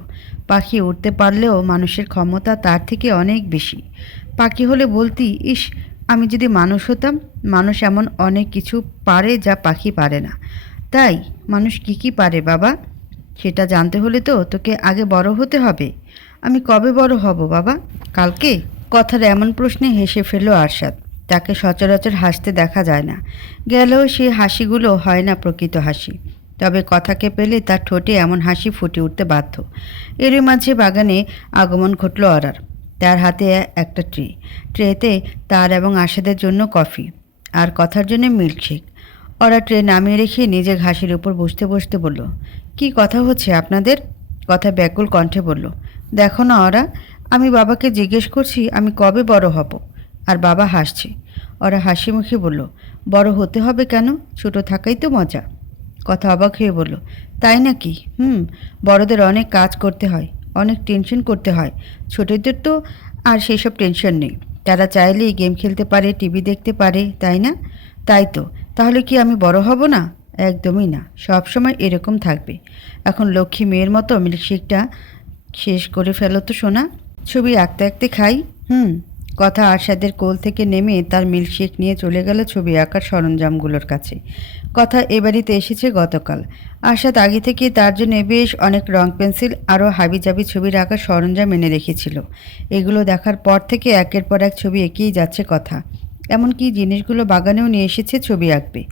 পাখি উঠতে পারলেও মানুষের ক্ষমতা তার থেকে অনেক বেশি। পাখি হলে বলতি, ইস, আমি যদি মানুষ হতাম। মানুষ এমন অনেক কিছু পারে যা পাখি পারে না। তাই মানুষ কি কি পারে বাবা? সেটা জানতে হলে তো তোকে আগে বড় হতে হবে। আমি কবে বড় হব বাবা? কালকে? কথার এমন প্রশ্নে হেসে ফেলল আরশাদ। তাকে সচরাচর হাসতে দেখা যায় না। গেলেও সে হাসিগুলো হয় না প্রকৃত হাসি। তবে কথাকে পেলে তার ঠোঁটে এমন হাসি ফুটে উঠতে বাধ্য। এরই মাঝে বাগানে আগমন ঘটল অরার। তার হাতে একটা ট্রেতে তার এবং আশাদের জন্য কফি, আর কথার জন্য মিল্কশেক। ওরা ট্রে নামিয়ে রেখে নিজে ঘাসের উপর বসতে বসতে বলল, কি কথা হচ্ছে আপনাদের? কথা ব্যাকুল কণ্ঠে বলল, দেখো না ওরা, আমি বাবাকে জিজ্ঞেস করছি আমি কবে বড় হব, আর বাবা হাসছে। ওরা হাসি মুখে বলল, বড় হতে হবে কেন? ছোট থাকাই তো মজা। কথা অবাক হয়ে বলল, তাই নাকি? বড়দের অনেক কাজ করতে হয়, অনেক টেনশন করতে হয়। ছোটদের তো আর সেসব টেনশন নেই। তারা চাইলেই গেম খেলতে পারে, টিভি দেখতে পারে, তাই না? তাই তো। তাহলে কি আমি বড় হব না? একদমই না, সব সময় এরকম থাকবে। এখন লক্ষ্মী মেয়ের মতো মিল্কশেকটা শেষ করে ফেলো তো সোনা। ছবি আঁকতে আঁকতে খাই। হুম। কথা আরশাদের কোল থেকে নেমে তার মিল্কশেক নিয়ে চলে গেল ছবি আঁকার সরঞ্জামগুলোর কাছে। কথা এ বাড়িতে এসেছে গতকাল। আরশাদ আগে থেকে তার জন্য বেশ অনেক রং পেন্সিল আরও হাবিজাবি ছবির আঁকার সরঞ্জাম এনে রেখেছিল। এগুলো দেখার পর থেকে একের পর এক ছবি এঁকেই যাচ্ছে কথা। এমনকি জিনিসগুলো বাগানেও নিয়ে এসেছে ছবি আঁকবে।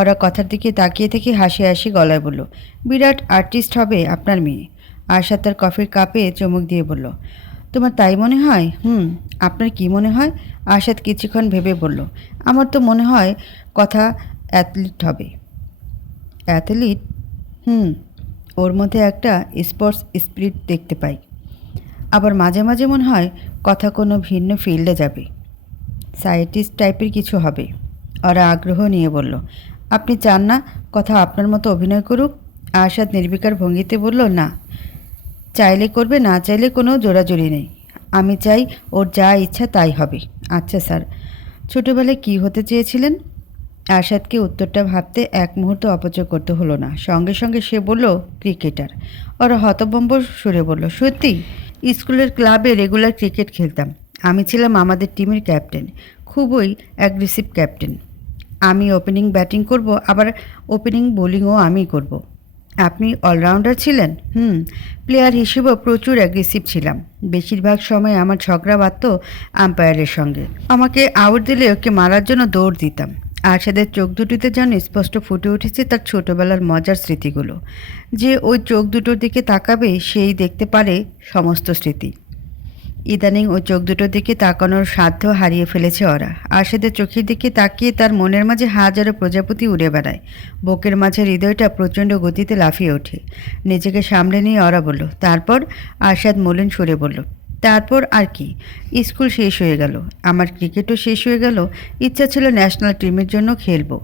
ওরা কথার দিকে তাকিয়ে থেকে হাসি হাসি গলায় বলল, বিরাট আর্টিস্ট হবে আপনার মেয়ে। আরশাদ তার কফির কাপে চুমুক দিয়ে বলল, তোমার তাই মনে হয়? আপনার কি মনে হয়? আরশাদ কিছুক্ষণ ভেবে বলল, আমার তো মনে হয় কথা অ্যাথলিট হবে। অ্যাথলিট? হুম। ওর মধ্যে একটা স্পোর্টস স্পিরিট দেখতে পাই। আবার মাঝে মাঝে মনে হয় কথা কোনো ভিন্ন ফিল্ডে যাবে, সায়েন্টিস্ট টাইপের কিছু হবে। ওরা আগ্রহ নিয়ে বলল, আপনি চান না কথা আপনার মতো অভিনয় করুক? আরশাদ নির্বিকার ভঙ্গিতে বলল, না, চাইলে করবে, না চাইলে কোনো জোরাজুরি নেই। আমি চাই ওর যা ইচ্ছা তাই হবে। আচ্ছা স্যার, ছোটবেলায় কী হতে চেয়েছিলেন? আরশাদকে উত্তরটা ভাবতে এক মুহূর্ত অপচয় করতে হলো না, সঙ্গে সঙ্গে সে বলল, ক্রিকেটার। ওরা হতভম্ব সুরে বলল, সত্যি? স্কুলের ক্লাবে রেগুলার ক্রিকেট খেলতাম। আমি ছিলাম আমাদের টিমের ক্যাপ্টেন, খুবই অ্যাগ্রেসিভ ক্যাপ্টেন। আমি ওপেনিং ব্যাটিং করব, আবার ওপেনিং বোলিংও আমি করব। আপনি অলরাউন্ডার ছিলেন? প্লেয়ার হিসেবেও প্রচুর অ্যাগ্রেসিভ ছিলাম। বেশিরভাগ সময় আমার ঝগড়া বাঁধত আম্পায়ারের সঙ্গে। আমাকে আউট দিলে ওকে মারার জন্য দৌড় দিতাম। আরশাদের চোখ দুটিতে যেন স্পষ্ট ফুটে উঠেছে তার ছোটবেলার মজার স্মৃতিগুলো। যে ওই চোখ দুটোর দিকে তাকাবে সেই দেখতে পারে সমস্ত স্মৃতি। ইদানিং ওই চোখ দুটোর দিকে তাকানোর সাধ্য হারিয়ে ফেলেছে ওরা। আরশাদের চোখের দিকে তাকিয়ে তার মনের মাঝে হাজারো প্রজাপতি উড়ে বেড়ায়। বুকের মাঝে হৃদয়টা প্রচণ্ড গতিতে লাফিয়ে ওঠে। নিজেকে সামলে নিয়ে ওরা বলল, তারপর? আরশাদ মলিন সুরে বলল, তারপর আর কি? স্কুল শেষ হয়ে গেল, আমার ক্রিকেটও শেষ হয়ে গেল। ইচ্ছা ছিল ন্যাশনাল টিমের জন্য খেলবো,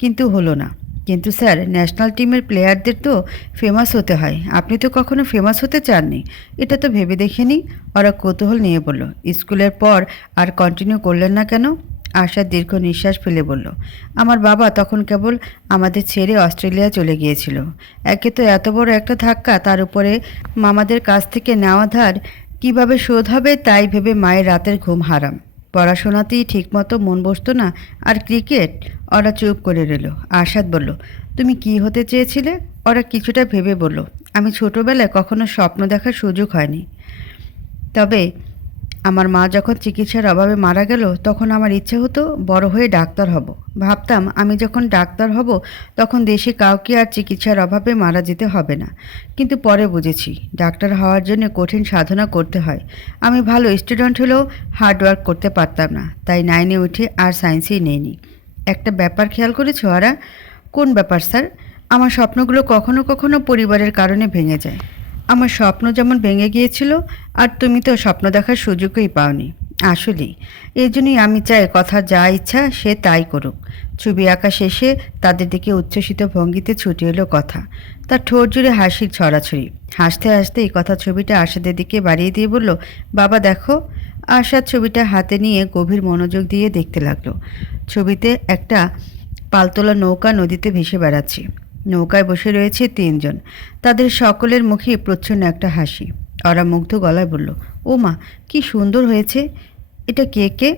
কিন্তু হলো না। কিন্তু স্যার, ন্যাশনাল টিমের প্লেয়ারদের তো ফেমাস হতে হয়। আপনি তো কখনো ফেমাস হতে চাননি, এটা তো ভেবে দেখেনি। ওরা কৌতূহল নিয়ে বলল, স্কুলের পর আর কন্টিনিউ করলেন না কেন? আশা দীর্ঘ নিঃশ্বাস ফেলে বলল, আমার বাবা তখন কেবল আমাদের ছেড়ে অস্ট্রেলিয়া চলে গিয়েছিল। একে তো এত বড় একটা ধাক্কা, তার উপরে মামাদের কাছ থেকে নেওয়া ধার কিভাবে শোধ হবে তাই ভেবে মায়ের রাতের ঘুম হারাম। পড়াশোনাতেই ঠিকমতো মন বসতো না, আর ক্রিকেট। ওরা চুপ করে রইল। আরশাদ বলল, তুমি কি হতে চেয়েছিলে? ওরা কিছুটা ভেবে বলল, আমি ছোটবেলায় কখনো স্বপ্ন দেখার সুযোগ হয়নি। তবে আমার মা যখন চিকিৎসার অভাবে মারা গেল তখন আমার ইচ্ছে হতো বড় হয়ে ডাক্তার হব। ভাবতাম আমি যখন ডাক্তার হব তখন দেশে কাউকে আর চিকিৎসার অভাবে মারা যেতে হবে না। কিন্তু পরে বুঝেছি ডাক্তার হওয়ার জন্য কঠিন সাধনা করতে হয়। আমি ভালো স্টুডেন্ট হলেও হার্ডওয়ার্ক করতে পারতাম না, তাই 9-এ উঠে আর সায়েন্সেই নেইনি। একটা ব্যাপার খেয়াল করেছো ওরা? কোন ব্যাপার স্যার? আমার স্বপ্নগুলো কখনো কখনো পরিবারের কারণে ভেঙে যায়। আমার স্বপ্ন যেমন ভেঙে গিয়েছিল, আর তুমি তো স্বপ্ন দেখার সুযোগই পাওনি। আসলেই এই জন্যই আমি চাই কথা যা ইচ্ছা সে তাই করুক। ছবি আঁকা শেষে তাদের দিকে উচ্ছ্বসিত ভঙ্গিতে ছুটে এলো কথা। তার ঠোঁট জুড়ে হাসির ছড়াছড়ি। হাসতে হাসতে এই কথা ছবিটা আশাদের দিকে বাড়িয়ে দিয়ে বলল, বাবা দেখো। আশাদ ছবিটা হাতে নিয়ে গভীর মনোযোগ দিয়ে দেখতে লাগলো। ছবিতে একটা পালতোলা নৌকা নদীতে ভেসে বেড়াচ্ছে। নৌকায় বসে রয়েছে 3 জন। তাদের সকলের মুখে প্রচ্ছন্ন একটা হাসি। ওরা মুগ্ধ গলায় বলল, ও মা, কি সুন্দর হয়েছে। এটা কে কে?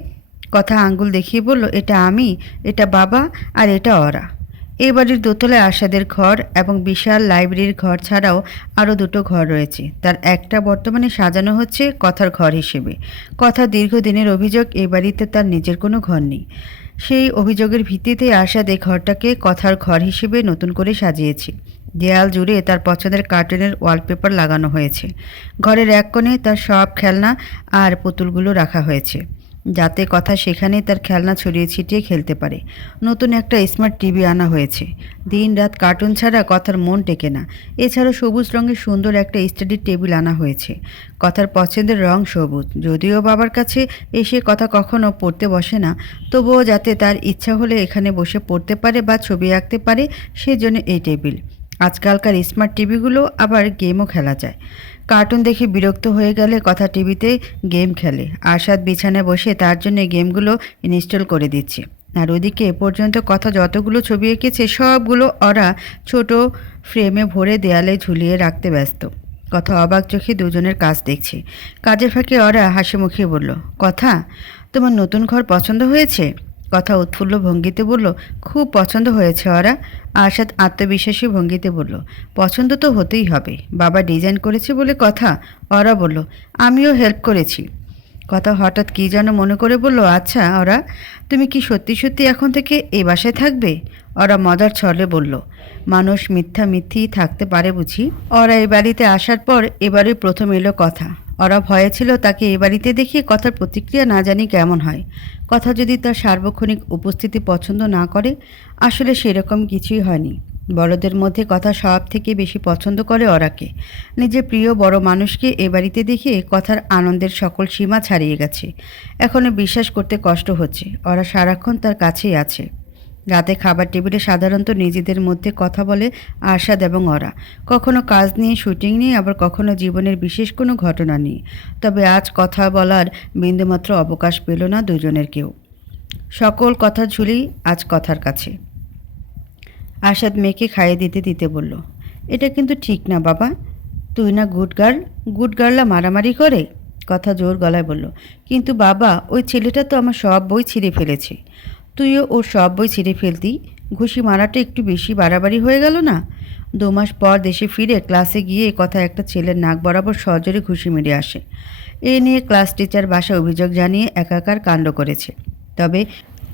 কথা আঙ্গুল দেখিয়ে বলল, এটা আমি, এটা বাবা, আর এটা ওরা। এই বাড়ির দোতলায় আশাদের ঘর এবং বিশাল লাইব্রেরির ঘর ছাড়াও আরও 2টো ঘর রয়েছে। তার একটা বর্তমানে সাজানো হচ্ছে কথার ঘর হিসেবে। কথা দীর্ঘদিনের অভিযোগ এই বাড়িতে তার নিজের কোনো ঘর নেই। সেই অভিযোগের ভিত্তিতে আশাদ এই ঘরটাকে কথার ঘর হিসেবে নতুন করে সাজিয়েছে। দেয়াল জুড়ে তার পছন্দের কার্টুনের ওয়ালপেপার লাগানো হয়েছে। ঘরের এক কোণে তার সব খেলনা আর পুতুলগুলো রাখা হয়েছে। যাতে কথা সেখানেই তার খেলনা ছড়িয়ে ছিটিয়ে খেলতে পারে। নতুন একটা স্মার্ট টিভি আনা হয়েছে। দিন রাত কার্টুন ছাড়া কথার মন টেকে না। এছাড়াও সবুজ রঙের সুন্দর একটা স্টাডি টেবিল আনা হয়েছে। কথার পছন্দের রং সবুজ। যদিও বাবার কাছে এসে কথা কখনো পড়তে বসে না, তবুও যাতে তার ইচ্ছা হলে এখানে বসে পড়তে পারে বা ছবি আঁকতে পারে, সেজন্য এই টেবিল। আজকালকার স্মার্ট টিভিগুলো আবার গেমও খেলা যায়। কার্টুন দেখে বিরক্ত হয়ে গেলে কথা টিভিতে গেম খেলে। আরশাদ বিছানায় বসে তার জন্য গেমগুলো ইনস্টল করে দিচ্ছে। আর ওদিকে এ পর্যন্ত কথা যতগুলো ছবি এঁকেছে সবগুলো ওরা ছোট ফ্রেমে ভরে দেয়ালে ঝুলিয়ে রাখতে ব্যস্ত। কথা অবাক চোখে দুজনের কাজ দেখছে। কাজের ফাঁকে ওরা হাসি মুখে বলল, কথা, তোমার নতুন ঘর পছন্দ হয়েছে? কথা উৎফুল্ল ভঙ্গিতে বলল, খুব পছন্দ হয়েছে ওরা। আরশাদ আত্মবিশ্বাসী ভঙ্গিতে বলল, পছন্দ তো হতেই হবে, বাবা ডিজাইন করেছে বলে কথা। ওরা বলল, আমিও হেল্প করেছি। কথা হঠাৎ কী যেন মনে করে বলল, আচ্ছা ওরা, তুমি কি সত্যি সত্যি এখন থেকে এই বাসায় থাকবে? ওরা মজার ছলে বলল, মানুষ মিথ্যা মিথ্যেই থাকতে পারে বুঝি। ওরা এই বাড়িতে আসার পর এবারই প্রথম এলো কথা। ওরা ভয়ে ছিল তাকে এ বাড়িতে দেখিয়ে কথার প্রতিক্রিয়া না জানি কেমন হয়। কথা যদি তার সার্বক্ষণিক উপস্থিতি পছন্দ না করে। আসলে সেরকম কিছুই হয়নি। বড়দের মধ্যে কথা সব থেকে বেশি পছন্দ করে ওরাকে। নিজের প্রিয় বড় মানুষকে এ বাড়িতে দেখে কথার আনন্দের সকল সীমা ছাড়িয়ে গেছে। এখনও বিশ্বাস করতে কষ্ট হচ্ছে ওরা সারাক্ষণ তার কাছেই আছে। রাতে খাবার টেবিলে সাধারণত নিজেদের মধ্যে কথা বলে আরশাদ এবং ওরা। কখনো কাজ নিয়ে, শুটিং নিয়ে, আবার কখনো জীবনের বিশেষ কোনো ঘটনা নিয়ে। তবে আজ কথা বলার বিন্দুমাত্র অবকাশ পেল না দুজনের কেউ। সকল কথা ঝুলি আজ কথার কাছে। আরশাদ মেয়েকে খাইয়ে দিতে দিতে বলল, এটা কিন্তু ঠিক না বাবা। তুই না গুড গার্ল, গুড গার্লরা মারামারি করে। কথা জোর গলায় বলল, কিন্তু বাবা, ওই ছেলেটা তো আমার সব বই ছিঁড়ে ফেলেছে। তুইও ওর সব বই ছিঁড়ে ফেলতি। ঘুষি মারাটা একটু বেশি বাড়াবাড়ি হয়ে গেল না? 2 মাস পর দেশে ফিরে ক্লাসে গিয়ে কথা একটা ছেলের নাক বরাবর সজোরে ঘুষি মেরে আসে। এ নিয়ে ক্লাস টিচার বাসায় অভিযোগ জানিয়ে একাকার কাণ্ড করেছে। তবে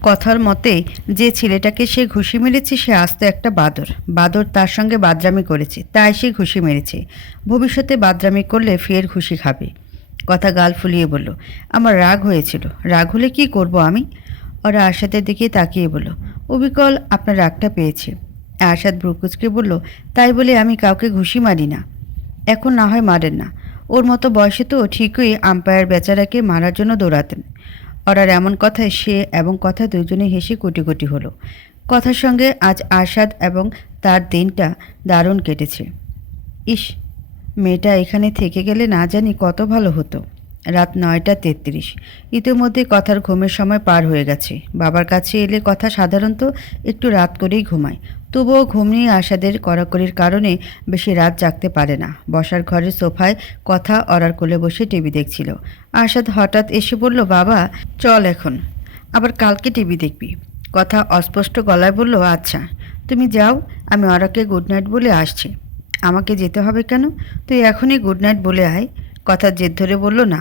কথার মতে যে ছেলেটাকে সে ঘুষি মেরেছে সে আস্ত একটা বাদর। বাদর তার সঙ্গে বাদরামি করেছে, তাই সে ঘুষি মেরেছে। ভবিষ্যতে বাদরামি করলে ফের ঘুষি খাবে। কথা গাল ফুলিয়ে বলল, আমার রাগ হয়েছিল। রাগ হলে কি করব আমি? ওরা আরশাদের দিকে তাকিয়ে বলল, অবিকল আপনার রাগটা পেয়েছে। আরশাদ ভ্রুকুচকে বলল, তাই বলে আমি কাউকে ঘুষি মারি না। এখন না হয় মারেন না। ওর মতো বয়সে তো ঠিকই আম্পায়ার বেচারাকে মারার জন্য দৌড়াতেন। ওরার এমন কথায় সে এবং কথা দুজনে হেসে কোটি কোটি হলো। কথার সঙ্গে আজ আরশাদ এবং তার দিনটা দারুণ কেটেছে। ইস, মেয়েটা এখানে থেকে গেলে না জানি কত ভালো হতো। রাত 9টা 33। ইতিমধ্যে কথার ঘুমের সময় পার হয়ে গেছে। বাবার কাছে এলে কথা সাধারণত একটু রাত করেই ঘুমায়। তবুও ঘুম নিয়ে আশাদের কড়াকড়ির কারণে বেশি রাত জাগতে পারে না। বসার ঘরের সোফায় কথা অরার কোলে বসে টিভি দেখছিল। আশাদ হঠাৎ এসে বলল, বাবা চল এখন, আবার কালকে টিভি দেখবি। কথা অস্পষ্ট গলায় বলল, আচ্ছা তুমি যাও, আমি অরাকে গুড নাইট বলে আসছি। আমাকে যেতে হবে কেন? তুই এখনই গুড নাইট বলে আয়। কথার জেদ ধরে বলল, না,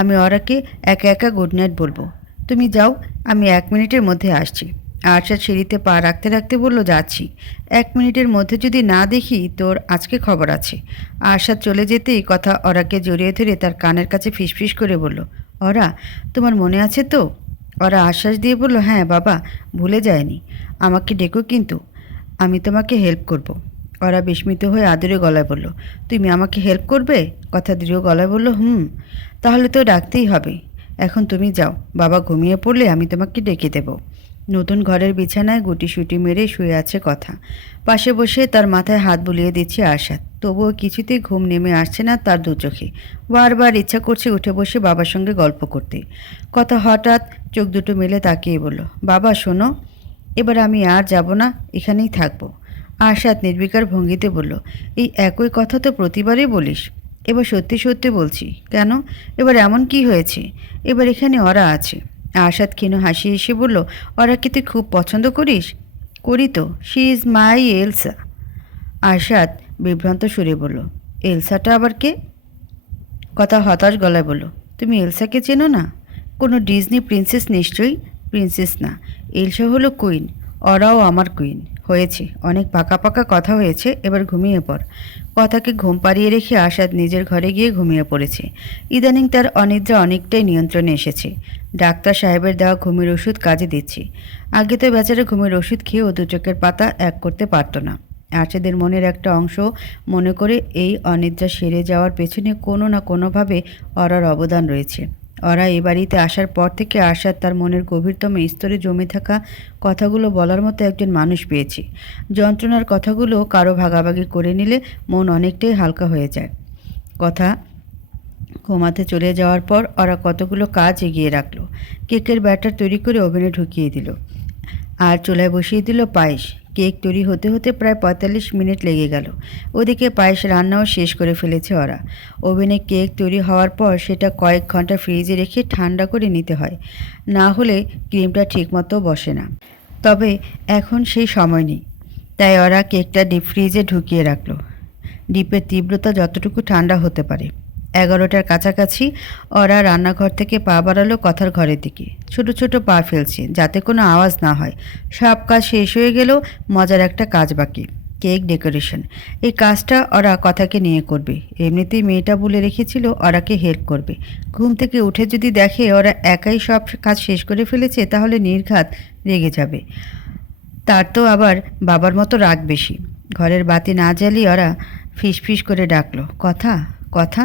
আমি ওরাকে একা একা গুড নাইট বলবো। তুমি যাও, আমি 1 মিনিটের মধ্যে আসছি। আরশাদ সিঁড়িতে পা রাখতে রাখতে বলল, যাচ্ছি। 1 মিনিটের মধ্যে যদি না দেখি তোর আজকে খবর আছে। আরশাদ চলে যেতেই কথা ওরাকে জড়িয়ে ধরে তার কানের কাছে ফিসফিস করে বলল, ওরা, তোমার মনে আছে তো? ওরা আশ্বাস দিয়ে বলল, হ্যাঁ বাবা, ভুলে যায়নি। আমাকে ডেকো কিন্তু, আমি তোমাকে হেল্প করব। ওরা বিস্মিত হয়ে আদুরে গলায় বলল, তুমি আমাকে হেল্প করবে? কথা দৃঢ় গলায় বলল, হুম। তাহলে তো ডাকতেই হবে। এখন তুমি যাও, বাবা ঘুমিয়ে পড়লে আমি তোমাকে ডেকে দেব। নতুন ঘরের বিছানায় গুটিসুটি মেরে শুয়ে আছে কথা। পাশে বসে তার মাথায় হাত বুলিয়ে দিচ্ছে আরশাদ। তবুও কিছুতেই ঘুম নেমে আসছে না তার দু চোখে। বারবার ইচ্ছা করছে উঠে বসে বাবার সঙ্গে গল্প করতে। কথা হঠাৎ চোখ দুটো মেলে তাকিয়ে বলল, বাবা শোনো, এবার আমি আর যাব না, এখানেই থাকবো। আরশাদ নির্বিকার ভঙ্গিতে বলল, এই একই কথা তো প্রতিবারই বলিস। এবার সত্যি সত্যি বলছি। কেন? এবার এমন কি হয়েছে? এবার এখানে ওরা আছে। আরশাদ ক্ষীণ হাসি এসে বলল, ওরাকে তুই খুব পছন্দ করিস? করি তো, she is my Elsa. Arshad বিভ্রান্ত সুরে বলল, এলসাটা আবার কে? কথা হতাশ গলায় বলল, তুমি এলসাকে চেনো না? কোনো ডিজনি প্রিন্সেস নিশ্চয়ই। প্রিন্সেস না, এলসা হলো কুইন। ওরাও আমার কুইন। হয়েছে, অনেক পাকা পাকা কথা হয়েছে, এবার ঘুমিয়ে পড়। কথাকে ঘুম পাড়িয়ে রেখে আরশাদ নিজের ঘরে গিয়ে ঘুমিয়ে পড়েছে। ইদানিং তার অনিদ্রা অনেকটাই নিয়ন্ত্রণে এসেছে। ডাক্তার সাহেবের দেওয়া ঘুমের ওষুধ কাজে দিচ্ছি। আগে তো বেচারা ঘুমের ওষুধ খেয়েও দু চোখের পাতা এক করতে পারত না। আর্চাদের মনের একটা অংশ মনে করে এই অনিদ্রা সেরে যাওয়ার পেছনে কোনো না কোনোভাবে অরার অবদান রয়েছে। অরা এ বাড়িতে আসার পর থেকে আশার তার মনের গভীরতম স্তরে জমে থাকা কথাগুলো বলার মতো একজন মানুষ পেয়েছে। যন্ত্রণার কথাগুলো কারো ভাগাভাগি করে নিলে মন অনেকটাই হালকা হয়ে যায়। কথা ঘুমাতে চলে যাওয়ার পর ওরা কতগুলো কাজ এগিয়ে রাখলো। কেকের ব্যাটার তৈরি করে ওভেনে ঢুকিয়ে দিল আর চুলায় বসিয়ে দিল পায়েস। কেক তৈরি হতে হতে প্রায় ৪৫ মিনিট লেগে গেল। ওদিকে পায়েস রান্নাও শেষ করে ফেলেছে ওরা। ওভেনে কেক তৈরি হওয়ার পর সেটা কয়েক ঘন্টা ফ্রিজে রেখে ঠান্ডা করে নিতে হয়, না হলে ক্রিমটা ঠিকমতো বসে না। তবে এখন সেই সময় নেই, তাই ওরা কেকটা ডিপ ফ্রিজে ঢুকিয়ে রাখলো। ডিপের তীব্রতা যতটুকু ঠান্ডা হতে পারে। ১১টার কাছাকাছি ওরা রান্নাঘর থেকে পা বাড়ালো কথার ঘরের দিকে। ছোট ছোট পা ফেলছে যাতে কোনো আওয়াজ না হয়। সব কাজ শেষ হয়ে গেলেও মজার একটা কাজ বাকি, কেক ডেকোরেশন। এই কাজটা ওরা কথাকে নিয়ে করবে। এমনিতেই মেয়েটা বলে রেখেছিল ওরাকে হেল্প করবে। ঘুম থেকে উঠে যদি দেখে ওরা একাই সব কাজ শেষ করে ফেলেছে তাহলে নির্ঘাত রেগে যাবে। তার তো আবার বাবার মতো রাগ বেশি। ঘরের বাতি না জ্বালিয়ে ওরা ফিসফিস করে ডাকলো, কথা কথা।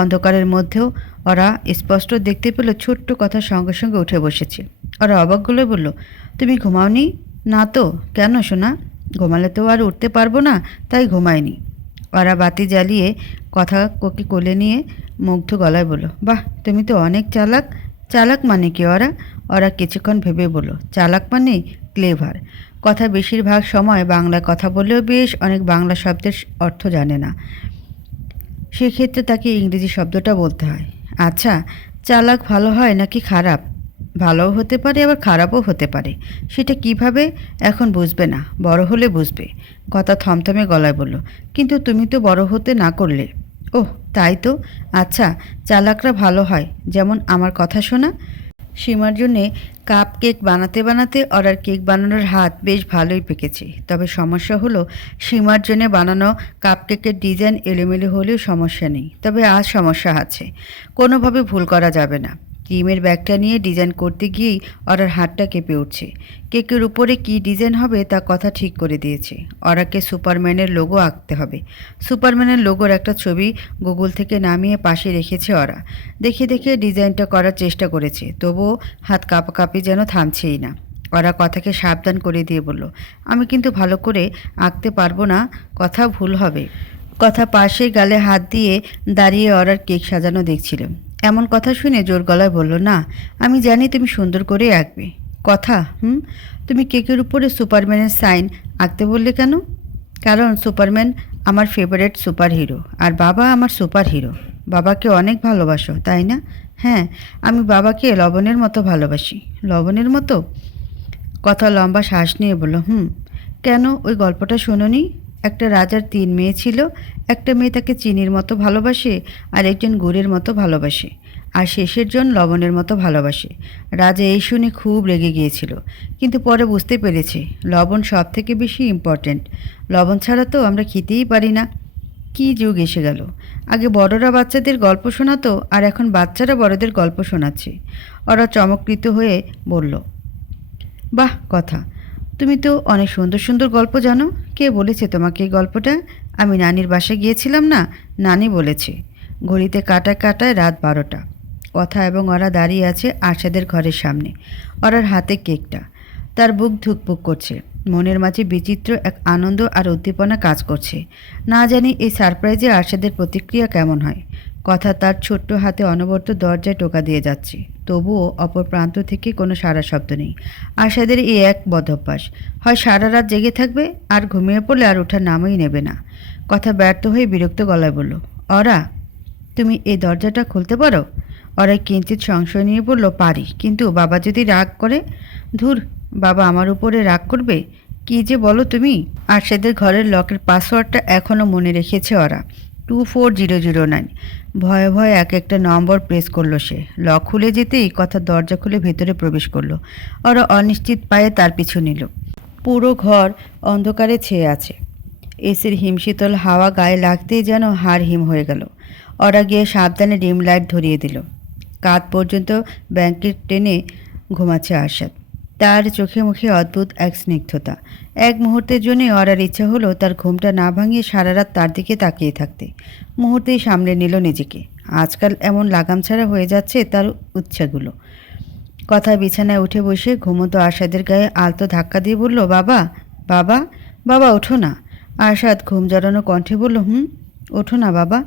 অন্ধকারের মধ্যেও ওরা স্পষ্ট দেখতে পেল ছোট্ট কথার সঙ্গে সঙ্গে উঠে বসেছে। ওরা অবাক গলায় বলল, তুমি ঘুমাওনি? না তো। কেন সোনা? ঘুমালে তো আর উঠতে পারবো না, তাই ঘুমায়নি। ওরা বাতি জ্বালিয়ে কথা কোকে কোলে নিয়ে মুগ্ধ গলায় বলল, বাহ, তুমি তো অনেক চালাক। চালাক মানে কি? ওরা ওরা কিছুক্ষণ ভেবে বলল, চালাক মানে ক্লেভার। কথা বেশিরভাগ সময় বাংলায় কথা বললেও বেশ অনেক বাংলা শব্দের অর্থ জানে না। সেক্ষেত্রে তাকে ইংরেজি শব্দটা বলতে হয়। আচ্ছা, চালাক ভালো হয় নাকি খারাপ? ভালোও হতে পারে আবার খারাপও হতে পারে। সেটা কিভাবে এখন বুঝবে না, বড় হলে বুঝবে। কথা থমথমে গলায় বলল, কিন্তু তুমি তো বড় হতে না করলে। ওহ, তাই তো। আচ্ছা, চালাকরা ভালো হয়, যেমন আমার কথা শোনা। সীমার জন্যে কাপ কেক বানাতে বানাতে ওরার কেক বানানোর হাত বেশ ভালোই পেকেছে। তবে সমস্যা হলো সীমার জন্যে বানানো কাপ কেকের ডিজাইন এলোমেলো হলেও সমস্যা নেই, তবে আজ সমস্যা আছে। কোনোভাবে ভুল করা যাবে না। ক্রিমের ব্যাগটা নিয়ে ডিজাইন করতে গিয়েই ওরার হাতটা কেঁপে উঠছে। কেকের উপরে কী ডিজাইন হবে তা কথা ঠিক করে দিয়েছে। ওরাকে সুপারম্যানের লোগো আঁকতে হবে। সুপারম্যানের লোগোর একটা ছবি গুগল থেকে নামিয়ে পাশে রেখেছে ওরা। দেখে দেখে ডিজাইনটা করার চেষ্টা করেছে, তবুও হাত কাঁপাকাঁপি যেন থামছেই না। ওরা কথাকে সাবধান করে দিয়ে বলল, আমি কিন্তু ভালো করে আঁকতে পারবো না, কথা ভুল হবে। কথা পাশে গালে হাত দিয়ে দাঁড়িয়ে ওরার কেক সাজানো দেখছিল। এমন কথা শুনে জোর গলায় বলল, না, আমি জানি তুমি সুন্দর করে আঁকবে। কথা, তুমি কেকের উপরে সুপারম্যানের সাইন আঁকতে বললে কেন? কারণ সুপারম্যান আমার ফেভারিট সুপার হিরো, আর বাবা আমার সুপার হিরো। বাবাকে অনেক ভালোবাসো, তাই না? হ্যাঁ, আমি বাবাকে লবণের মতো ভালোবাসি। লবণের মতো? কথা লম্বা শ্বাস নিয়ে বলল, কেন, ওই গল্পটা শোনোনি? একটা রাজার ৩ মেয়ে ছিল। একটা মেয়ে তাকে চিনির মতো ভালোবাসে, আর একজন গুড়ের মতো ভালোবাসে, আর শেষের জন লবণের মতো ভালোবাসে। রাজা এই শুনে খুব রেগে গিয়েছিল, কিন্তু পরে বুঝতে পেরেছে লবণ সব থেকে বেশি ইম্পর্ট্যান্ট। লবণ ছাড়া তো আমরা খেতেই পারি না। কী যুগ এসে গেল! আগে বড়রা বাচ্চাদের গল্প শোনাতো, আর এখন বাচ্চারা বড়দের গল্প শোনাচ্ছে। ওরা চমৎকৃত হয়ে বলল, বাহ কথা, তুমি তো অনেক সুন্দর সুন্দর গল্প জানো। কে বলেছে তোমাকে এই গল্পটা? আমি নানির বাসায় গিয়েছিলাম না, নানি বলেছে। ঘড়িতে কাটায় কাটায় রাত ১২টা। কথা এবং ওরা দাঁড়িয়ে আছে আরশাদের ঘরের সামনে। ওরার হাতে কেকটা। তার বুক ধুকপুক করছে। মনের মাঝে বিচিত্র এক আনন্দ আর উদ্দীপনা কাজ করছে। না জানি এই সারপ্রাইজে আরশাদের প্রতিক্রিয়া কেমন হয়। কথা তার ছোট্ট হাতে অনবরত দরজায় টোকা দিয়ে যাচ্ছে, তবুও অপর প্রান্ত থেকে কোনো সাড়া শব্দ নেই। আশাদের এই এক বদভ্যাস, হয় সারা রাত জেগে থাকবে আর ঘুমিয়ে পড়লে আর ওঠার নামই নেবে না। কথা ব্যর্থ হয়ে বিরক্ত গলায় বলল, অরা, তুমি এই দরজাটা খুলতে পারো? ওরা কিঞ্চিত সংশয় নিয়ে বলল, পারি, কিন্তু বাবা যদি রাগ করে? ধুর, বাবা আমার উপরে রাগ করবে? কী যে বলো তুমি! আরশাদের ঘরের লকের পাসওয়ার্ডটা এখনও মনে রেখেছে ওরা, 24009। ভয়ে ভয়ে এক একটা নম্বর প্রেস করলো সে। লক খুলে যেতেই কথা দরজা খুলে ভেতরে প্রবেশ করলো। ওরা অনিশ্চিত পায়ে তার পিছু নিল। পুরো ঘর অন্ধকারে ছেয়ে আছে। এসির হিমশীতল হাওয়া গায়ে লাগতেই যেন হাড় হিম হয়ে গেল। ওরা গিয়ে সাবধানে ডিম লাইট ধরিয়ে দিল। কাঁধ পর্যন্ত ব্ল্যাঙ্কেট টেনে ঘুমাচ্ছে আরশাদ। তার চোখে মুখে অদ্ভুত এক স্নিগ্ধতা। এক মুহূর্তের জন্যই অরার ইচ্ছা হলো তার ঘুমটা না ভাঙিয়ে সারা রাত তার দিকে তাকিয়ে থাকতে। মুহূর্তেই সামলে নিল নিজেকে। আজকাল এমন লাগাম ছাড়া হয়ে যাচ্ছে তার উচ্ছাগুলো। কথায় বিছানায় উঠে বসে ঘুমন্ত আরশাদের গায়ে আলতো ধাক্কা দিয়ে বলল, বাবা, বাবা, বাবা ওঠো না। আরশাদ ঘুম জড়ানো কণ্ঠে বলল, ওঠো না বাবা।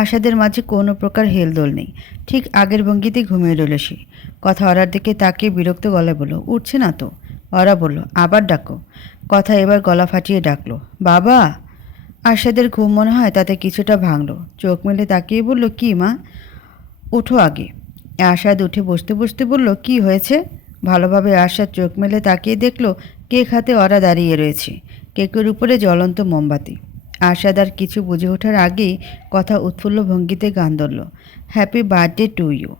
আরশাদের মাঝে কোনো প্রকার হেলদোল নেই। ঠিক আগের ভঙ্গিতে ঘুমিয়ে রইল সে। কথা অরার দিকে তাকিয়ে বিরক্ত গলায় বলল, উঠছে না তো। অরা বলল, আবার ডাকো। কথা এবার গলা ফাটিয়ে ডাকলো, বাবা। আরশাদের ঘুম মনে হয় তাতে কিছুটা ভাঙলো। চোখ মেলে তাকিয়ে বলল, কি মা? ওঠো আগে। আরশাদ উঠে বসতে বসতে বলল, কি হয়েছে? ভালোভাবে আরশাদ চোখ মেলে তাকিয়ে দেখল কেক হাতে অরা দাঁড়িয়ে রয়েছে। কেকের উপরে জ্বলন্ত মোমবাতি। আরশাদ আর কিছু বুঝে ওঠার আগেই কথা উৎফুল্ল ভঙ্গিতে গান ধরল, happy birthday to you,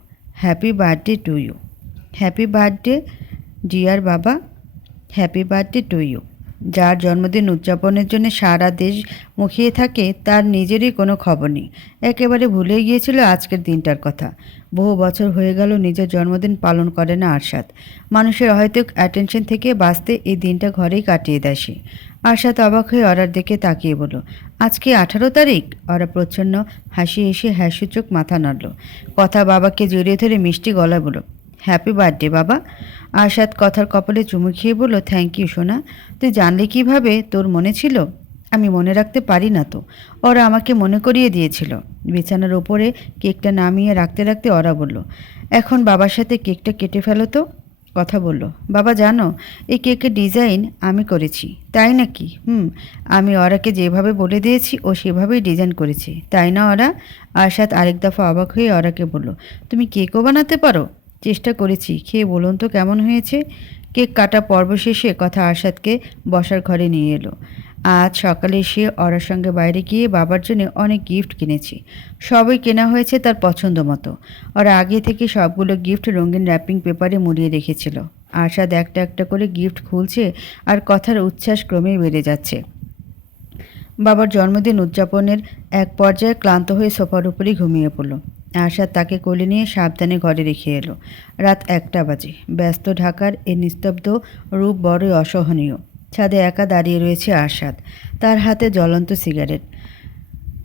happy birthday to you, happy birthday dear বাবা, হ্যাপি বার্থডে টু ইউ। যার জন্মদিন উদযাপনের জন্য সারা দেশ মুখিয়ে থাকে তার নিজেরই কোনো খবর নেই। একেবারে ভুলে গিয়েছিল আজকের দিনটার কথা। বহু বছর হয়ে গেল নিজের জন্মদিন পালন করে না আরশাদ। মানুষের হয়তো অ্যাটেনশন থেকে বাঁচতে এই দিনটা ঘরেই কাটিয়ে দেয় সে। আরশাদ অবাক হয়ে অরার দিকে তাকিয়ে বলল, আজকে 18 তারিখ? অরা প্রচ্ছন্ন হাসি এসে হ্যাসূচক মাথা নাড়ল। কথা বাবাকে জড়িয়ে ধরে মিষ্টি গলায় বলল, হ্যাপি বার্থডে বাবা। আরশাদ কথার কপালে চুমু খেয়ে বলল, থ্যাংক ইউ সোনা। তুই জানলে কিভাবে? তোর মনে ছিল? আমি মনে রাখতে পারি না তো, ওরা আমাকে মনে করিয়ে দিয়েছিল। বিছানার ওপরে কেকটা নামিয়ে রাখতে রাখতে ওরা বলল, এখন বাবার সাথে কেকটা কেটে ফেলো তো। কথা বলল, বাবা জানো এই কেকের ডিজাইন আমি করেছি। তাই নাকি? আমি ওরাকে যেভাবে বলে দিয়েছি ও সেভাবেই ডিজাইন করেছি, তাই না ওরা? আরশাদ আরেক দফা অবাক হয়ে ওরাকে বলল, তুমি কেকও বানাতে পারো? চেষ্টা করেছি, খেয়ে বলুন তো কেমন হয়েছে। কেক কাটা পর্ব শেষে কথা আরশাদকে বসার ঘরে নিয়ে এলো। আজ সকালে সে ওরার সঙ্গে বাইরে গিয়ে বাবার জন্য অনেক গিফট কিনেছি। সবই কেনা হয়েছে তার পছন্দ মতো। ওরা আগে থেকে সবগুলো গিফট রঙিন র্যাপিং পেপারে মুড়িয়ে রেখেছিল। আরশাদ একটা একটা করে গিফট খুলছে আর কথার উচ্ছ্বাস ক্রমেই বেড়ে যাচ্ছে। বাবার জন্মদিন উদযাপনের এক পর্যায়ে ক্লান্ত হয়ে সোফার উপরেই ঘুমিয়ে পড়ল। আরশাদ তাকে কোলে নিয়ে সাবধানে ঘরে রেখে এলো। রাত 1টা বাজে। ব্যস্ত ঢাকার এই নিস্তব্ধ রূপ বড়ই অসহনীয়। ছাদে একা দাঁড়িয়ে রয়েছে আরশাদ, তার হাতে জ্বলন্ত সিগারেট।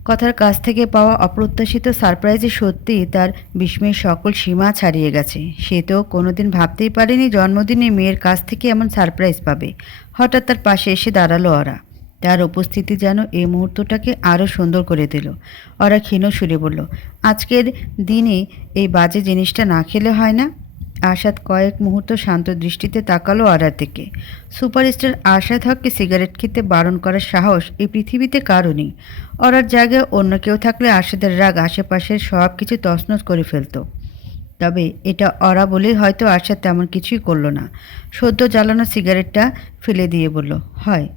কথার কাছ থেকে পাওয়া অপ্রত্যাশিত সারপ্রাইজে সত্যিই তার বিস্ময়ের সকল সীমা ছাড়িয়ে গেছে। সে তো কোনোদিন ভাবতেই পারেনি জন্মদিনে মেয়ের কাছ থেকে এমন সারপ্রাইজ পাবে। হঠাৎ তার পাশে এসে দাঁড়ালো ওরা। তার উপস্থিতি যেন এই মুহূর্তটাকে আরও সুন্দর করে দিল। ওরা ক্ষীণ সুরে বলল, আজকের দিনে এই বাজে জিনিসটা না খেলে হয় না। আরশাদ কয়েক মুহূর্ত শান্ত দৃষ্টিতে তাকালো অরার দিকে। সুপারস্টার আরশাদ হককে সিগারেট খেতে বারণ করার সাহস এই পৃথিবীতে কারও নেই। অরার জায়গায় অন্য কেউ থাকলে আরশাদের রাগ আশেপাশের সব কিছু তছনছ করে ফেলত। তবে এটা অরা বলেই হয়তো আরশাদ তেমন কিছুই করল না। সদ্য জ্বালানো সিগারেটটা ফেলে দিয়ে বলল, হয়।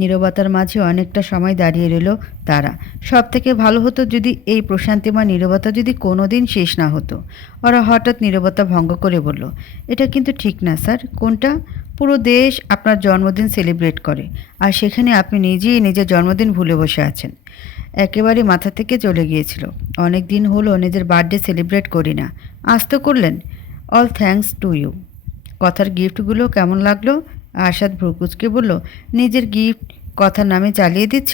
নীরবতার মাঝে অনেকটা সময় দাঁড়িয়ে রইল তারা। সব থেকে ভালো হতো যদি এই প্রশান্তিময় নীরবতা যদি কোনো দিন শেষ না হতো। ওরা হঠাৎ নীরবতা ভঙ্গ করে বলল, এটা কিন্তু ঠিক না স্যার। কোনটা? পুরো দেশ আপনার জন্মদিন সেলিব্রেট করে, আর সেখানে আপনি নিজেই নিজের জন্মদিন ভুলে বসে আছেন। একেবারে মাথা থেকে চলে গিয়েছিল। অনেক দিন হলো নিজের বার্থডে সেলিব্রেট করি না, আজ তো করলেন। All thanks to you. কথার গিফটগুলো কেমন লাগলো? আরশাদ ভ্রুকুচকে বলল, নিজের গিফট কথার নামে চালিয়ে দিচ্ছ?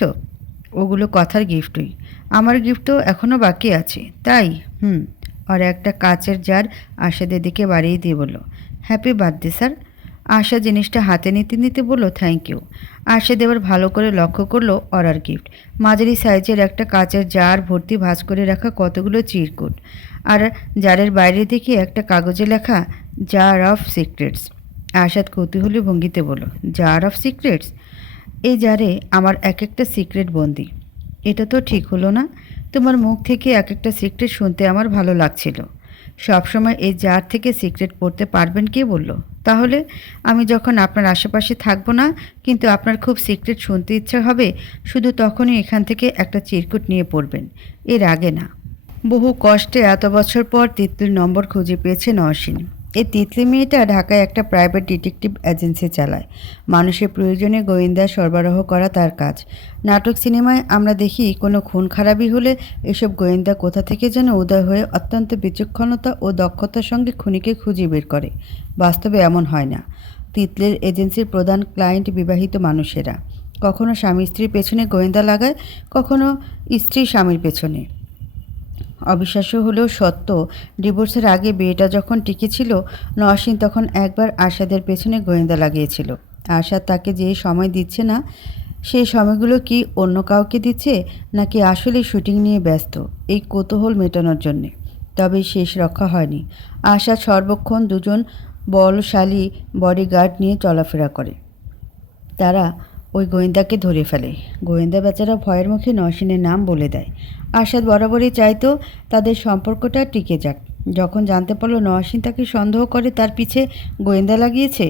ওগুলো কথার গিফটই। আমার গিফট তো এখনও বাকি আছে। তাই? আর একটা কাচের জার আরশাদের দিকে বাড়িয়ে দিয়ে বলল, হ্যাপি বার্থডে স্যার। আশা জিনিসটা হাতে নিতে নিতে বলল, থ্যাংক ইউ। আরশাদ এবার ভালো করে লক্ষ্য করলো অরার গিফট। মাঝারি সাইজের একটা কাচের জার ভর্তি ভাঁজ করে রাখা কতগুলো চিরকুট, আর জারের বাইরে থেকে একটা কাগজে লেখা জার অফ সিক্রেটস। আরশাদ কৌতূহলী ভঙ্গিতে বলল, জার অফ সিক্রেটস? এই জারে আমার এক একটা সিক্রেট বন্দি। এটা তো ঠিক হলো না। তোমার মুখ থেকে এক একটা সিক্রেট শুনতে আমার ভালো লাগছিল। সবসময় এই জার থেকে সিক্রেট পড়তে পারবেন কে বলল? তাহলে আমি যখন আপনার আশেপাশে থাকবো না, কিন্তু আপনার খুব সিক্রেট শুনতে ইচ্ছা হবে, শুধু তখনই এখান থেকে একটা চিরকুট নিয়ে পড়বেন, এর আগে না। বহু কষ্টে এত বছর পর তিতলির নম্বর খুঁজে পেয়েছে নওশিন। এই তিতলি মেয়েটা ঢাকায় একটা প্রাইভেট ডিটেকটিভ এজেন্সি চালায়। মানুষের প্রয়োজনে গোয়েন্দা সরবরাহ করা তার কাজ। নাটক সিনেমায় আমরা দেখি কোনো খুন খারাপি হলে এসব গোয়েন্দা কোথা থেকে যেন উদয় হয়ে অত্যন্ত বিচক্ষণতা ও দক্ষতার সঙ্গে খুনিকে খুঁজে বের করে। বাস্তবে এমন হয় না। তিতলির এজেন্সির প্রধান ক্লায়েন্ট বিবাহিত মানুষেরা। কখনো স্বামী স্ত্রীর পেছনে গোয়েন্দা লাগায়, কখনো স্ত্রী স্বামীর পেছনে। অবিশ্বাস্য হলেও সত্য, ডিভোর্সের আগে বিয়েটা যখন টিকে ছিল, নওশীন তখন একবার আরশাদের পেছনে গোয়েন্দা লাগিয়েছিল। আরশাদ তাকে যে সময় দিচ্ছে না, সেই সময়গুলো কি অন্য কাউকে দিচ্ছে, নাকি আসলে শুটিং নিয়ে ব্যস্ত, এই কৌতূহল মেটানোর জন্যে। তবে শেষ রক্ষা হয়নি। আরশাদ সর্বক্ষণ দুজন বলশালী বডিগার্ড নিয়ে চলাফেরা করে। তারা ওই গোয়েন্দাকে ধরে ফেলে। গোয়েন্দা বেচারা ভয়ের মুখে নওশীনের নাম বলে দেয়। আরশাদ বরাবরই চাইতো তাদের সম্পর্কটা টিকে যাক। যখন জানতে পারল নওশীন তাকে সন্দেহ করে তার পিছে গোয়েন্দা লাগিয়েছে,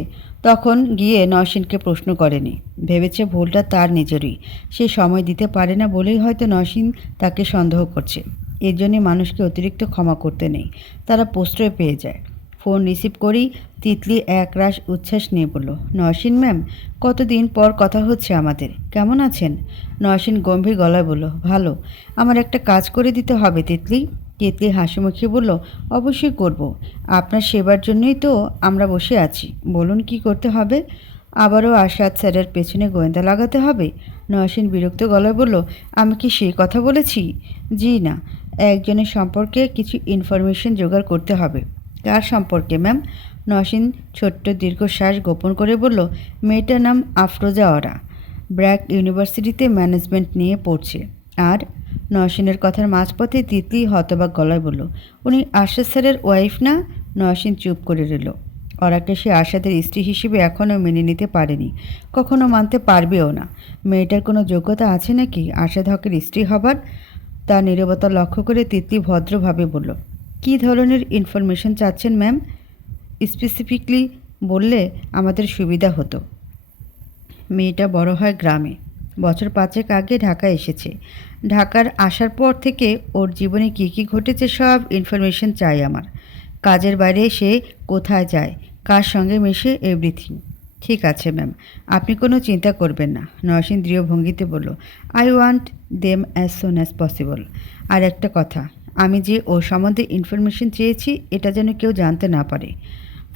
তখন গিয়ে নওশীনকে প্রশ্ন করেনি। ভেবেছে ভুলটা তার নিজেরই। সে সময় দিতে পারে না বলেই হয়তো নওশীন তাকে সন্দেহ করছে। এর জন্যে মানুষকে অতিরিক্ত ক্ষমা করতে নেই, তারা প্রশ্রয় পেয়ে যায়। ফোন রিসিভ করেই তিতলি একরাশ উচ্ছ্বাস নিয়ে বলল, নওশীন ম্যাম, কতদিন পর কথা হচ্ছে আমাদের, কেমন আছেন? নওশীন গম্ভীর গলায় বলল, ভালো। আমার একটা কাজ করে দিতে হবে তিতলি। তিতলি হাসিমুখে বলল, অবশ্যই করব। আপনার সেবার জন্যই তো আমরা বসে আছি। বলুন কি করতে হবে? আবারও আরশাদ স্যারের পেছনে গোয়েন্দা লাগাতে হবে? নওশীন বিরক্ত গলায় বলল, আমি কি সেই কথা বলেছি? জি না, একজনের সম্পর্কে কিছু ইনফরমেশন জোগাড় করতে হবে। কার সম্পর্কে ম্যাম? নওশীন ছোট্ট দীর্ঘশ্বাস গোপন করে বলল, মেয়েটার নাম আফরোজা ওরা। ব্র্যাক ইউনিভার্সিটিতে ম্যানেজমেন্ট নিয়ে পড়ছে। আর নওশীনের কথার মাঝপথে তিতলি হতবাক গলায় বলল, উনি আরশাদ স্যারের ওয়াইফ না? নওশীন চুপ করে রইল। ওরাকে সে আরশাদের স্ত্রী হিসেবে এখনও মেনে নিতে পারেনি, কখনো মানতে পারবেও না। মেয়েটার কোনো যোগ্যতা আছে নাকি আরশাদ হকের স্ত্রী হবার? তার নীরবতা লক্ষ্য করে তিতলি ভদ্রভাবে বলল, কী ধরনের ইনফরমেশন চাচ্ছেন ম্যাম? স্পেসিফিকলি বললে আমাদের সুবিধা হতো। মেয়েটা বড় হয় গ্রামে, বছর 5 আগে ঢাকায় এসেছে। ঢাকার আসার পর থেকে ওর জীবনে কী কী ঘটেছে সব ইনফরমেশন চাই আমার। কাজের বাইরে সে কোথায় যায়, কার সঙ্গে মেশে, এভরিথিং। ঠিক আছে ম্যাম, আপনি কোনো চিন্তা করবেন না, নওশীন দৃঢ় ভঙ্গিতে বলল। I want them as soon as possible. আর একটা কথা, আমি যে ও সম্বন্ধে ইনফরমেশন চেয়েছি এটা যেন কেউ জানতে না পারে।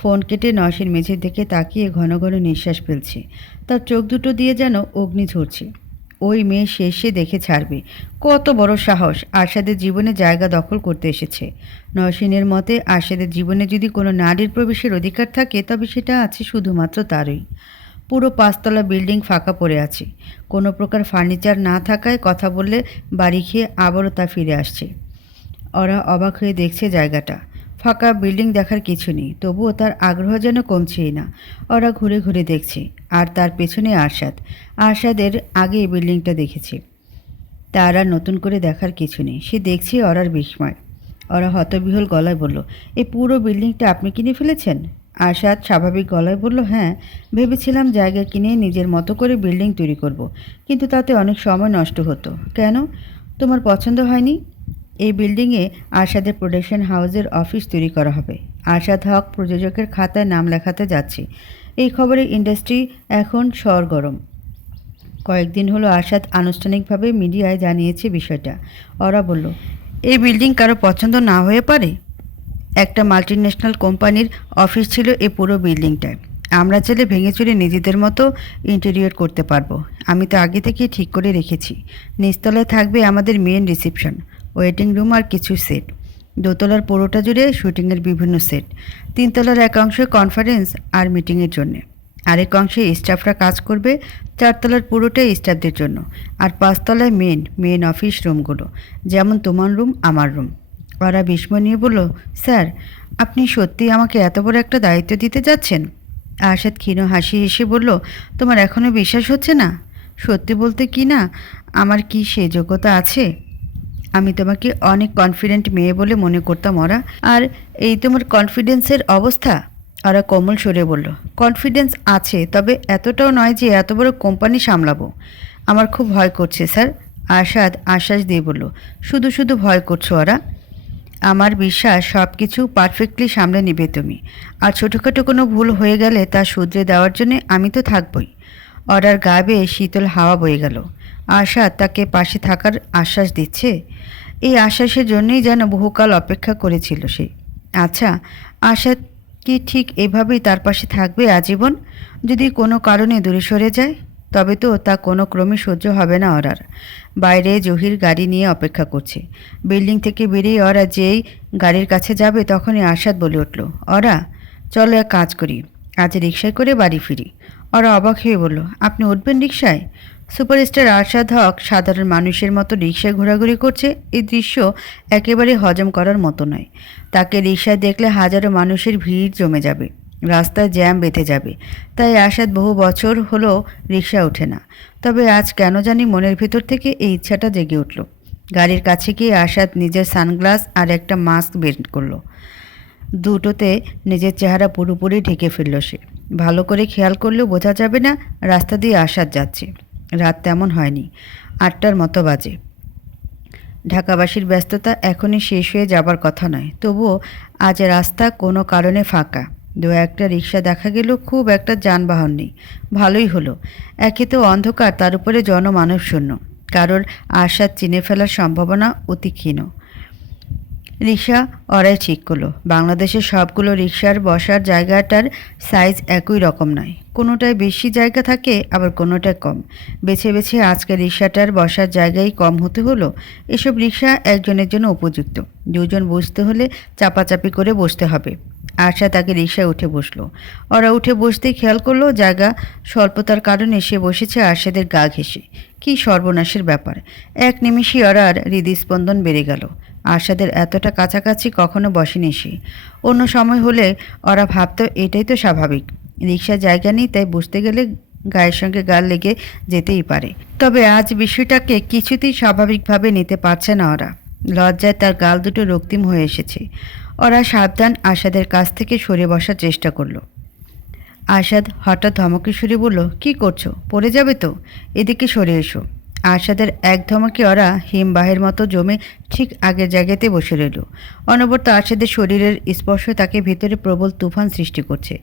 ফোন কেটে নওশীন মেঝের দিকে তাকিয়ে ঘন ঘন নিঃশ্বাস ফেলছে। তার চোখ দুটো দিয়ে যেন অগ্নি ঝরছে। ওই মেয়ে শেষে দেখে ছাড়বে। কত বড় সাহস! আরশাদের জীবনে জায়গা দখল করতে এসেছে। নওশীনের মতে আরশাদের জীবনে যদি কোনো নারীর প্রবেশের অধিকার থাকে তবে সেটা আছে শুধুমাত্র তারই। পুরো 5তলা বিল্ডিং ফাঁকা পড়ে আছে। কোনো প্রকার ফার্নিচার না থাকায় কথা বললে বাড়ি খেয়ে আবারও তা ফিরে আসছে। ওরা অবাক হয়ে দেখছে জায়গাটা। ফাঁকা বিল্ডিং দেখার কিছু নেই, তবুও তার আগ্রহ যেন কমছেই না। ওরা ঘুরে ঘুরে দেখছে, আর তার পেছনে আরশাদ। আরশাদের আগে এই বিল্ডিংটা দেখেছে, তার আর নতুন করে দেখার কিছু নেই। সে দেখছে ওরার বিস্ময়। ওরা হতবিহ্বল গলায় বলল, এই পুরো বিল্ডিংটা আপনি কিনে ফেলেছেন? আরশাদ স্বাভাবিক গলায় বলল, হ্যাঁ, ভেবেছিলাম জায়গা কিনে নিজের মতো করে বিল্ডিং তৈরি করব, কিন্তু তাতে অনেক সময় নষ্ট হতো। কেন, তোমার পছন্দ হয়নি? এই বিল্ডিংয়ে আরশাদের প্রোডাকশন হাউসের অফিস তৈরি করা হবে। আরশাদ হক প্রযোজকের খাতায় নাম লেখাতে যাচ্ছে। এই খবরে ইন্ডাস্ট্রি এখন সরগরম। কয়েকদিন হলো আরশাদ আনুষ্ঠানিকভাবে মিডিয়ায় জানিয়েছে বিষয়টা। ওরা বলল, এই বিল্ডিং কারো পছন্দ না হয়ে পারে? একটা মাল্টিন্যাশনাল কোম্পানির অফিস ছিল এই পুরো বিল্ডিংটায়। আমরা চাইলে ভেঙে চুরে নিজেদের মতো ইন্টেরিয়র করতে পারবো। আমি তো আগে থেকেই ঠিক করে রেখেছি। নিচতলায় থাকবে আমাদের মেন রিসেপশন, ওয়েটিং রুম আর কিছু সেট। দোতলার পুরোটা জুড়ে শুটিংয়ের বিভিন্ন সেট। 3তলার এক অংশে কনফারেন্স আর মিটিংয়ের জন্যে। আরেক অংশে স্টাফরা কাজ করবে। 4তলার পুরোটাই স্টাফদের জন্য। আর 5তলায় মেন অফিস রুমগুলো, যেমন তোমার রুম, আমার রুম। ওরা বিস্ময় নিয়ে বলল, স্যার, আপনি সত্যিই আমাকে এত বড় একটা দায়িত্ব দিতে যাচ্ছেন? আরশাদ ক্ষীণ হাসি হেসে বলল, তোমার এখনও বিশ্বাস হচ্ছে না? সত্যি বলতে কি না, আমার কি সে যোগ্যতা আছে? আমি তোমাকে অনেক কনফিডেন্ট মেয়ে বলে মনে করতাম ওরা, আর এই তোমার কনফিডেন্সের অবস্থা। ওরা কোমল সরে বলল, কনফিডেন্স আছে, তবে এতটাও নয় যে এত বড় কোম্পানি সামলাবো। আমার খুব ভয় করছে স্যার। আরশাদ আশ্বাস দিয়ে বলল, শুধু শুধু ভয় করছো ওরা? আমার বিশ্বাস সব কিছু পারফেক্টলি সামলে নিবে তুমি। আর ছোটোখাটো কোনো ভুল হয়ে গেলে তা শুধরে দেওয়ার জন্যে আমি তো থাকবই। অরার গা বেয়ে শীতল হাওয়া বয়ে গেল। আশা তাকে পাশে থাকার আশ্বাস দিচ্ছে। এই আশ্বাসের জন্যই যেন বহুকাল অপেক্ষা করেছিল সে। আচ্ছা, আশা কি ঠিক এভাবেই তার পাশে থাকবে আজীবন? যদি কোনো কারণে দূরে সরে যায়, তবে তো তা কোনো ক্রমে সহ্য হবে না অরার। বাইরে জহির গাড়ি নিয়ে অপেক্ষা করছে। বিল্ডিং থেকে বেরিয়ে অরা যেই গাড়ির কাছে যাবে তখনই আশাদ বলে উঠল, অরা চলো এক কাজ করি, আজ রিকশায় করে বাড়ি ফিরি। অরা অবাক হয়ে বলল, আপনি উঠবেন রিকশায়? সুপারস্টার আরশাদ হক সাধারণ মানুষের মতো রিকশায় ঘোরাঘুরি করছে, এই দৃশ্য একেবারে হজম করার মতো নয়। তাকে রিকশায় দেখলে হাজারো মানুষের ভিড় জমে যাবে, রাস্তায় জ্যাম বেঁধে যাবে। তাই আশাদ বহু বছর হলো রিকশা ওঠে না। তবে আজ কেন জানি মনের ভিতর থেকে এই ইচ্ছাটা জেগে উঠল। গাড়ির কাছে গিয়ে আশাদ নিজের সানগ্লাস আর একটা মাস্ক বের করলো। দুটোতে নিজের চেহারা পুরোপুরি ঢেকে ফেলল সে। ভালো করে খেয়াল করলেও বোঝা যাবে না রাস্তা দিয়ে আসাদ যাচ্ছে। রাত তেমন হয়নি, 8টার মতো বাজে। ঢাকাবাসীর ব্যস্ততা এখনই শেষ হয়ে যাবার কথা নয়, তবুও আজ রাস্তা কোনো কারণে ফাঁকা। দু একটা রিক্সা দেখা গেল, খুব একটা যানবাহন নেই। ভালোই হলো, একে তো অন্ধকার, তার উপরে জনমানব শূন্য, কারোর আশাদ চিনে ফেলার সম্ভাবনা অতি ক্ষীণ। রিক্সা ওরাই ঠিক করলো। বাংলাদেশের সবগুলো রিক্সার বসার জায়গাটার সাইজ একই রকম নয়, কোনোটায় বেশি জায়গা থাকে আবার কোনোটায় কম। বেছে বেছে আজকের রিক্সাটার বসার জায়গাই কম হতে হলো। এসব রিক্সা একজনের জন্য উপযুক্ত, দুজন বসতে হলে চাপাচাপি করে বসতে হবে। আশা তাকে রিক্সায় উঠে বসলো। ওরা উঠে বসতেই খেয়াল করলো জায়গা স্বল্পতার কারণে সে বসেছে আশাদের গা ঘেঁষে। কী সর্বনাশের ব্যাপার! এক নিমিষেই ওরার হৃদস্পন্দন বেড়ে গেল। আশাদের এতটা কাছাকাছি কখনো বসেনি সে। অন্য সময় হলে ওরা ভাবতো এটাই তো স্বাভাবিক, রিক্সার জায়গা নেই তাই বসতে গেলে গায়ের সঙ্গে গাল লেগে যেতেই পারে। তবে আজ বিষয়টাকে কিছুতেই স্বাভাবিকভাবে নিতে পারছে না ওরা। লজ্জায় তার গাল দুটো রক্তিম হয়ে এসেছে। ওরা সাবধান আশাদের কাছ থেকে সরে বসার চেষ্টা করলো। আশাদ হঠাৎ ধমকে সুরে বলল, কি করছো, পড়ে যাবে তো, এদিকে সরে এসো। আশাদের এক ধমকে ওরা হিমবাহের মতো জমে ঠিক আগের জায়গাতে বসে রইল। অনবরত আশাদের শরীরের স্পর্শ তাকে ভেতরে প্রবল তুফান সৃষ্টি করছে।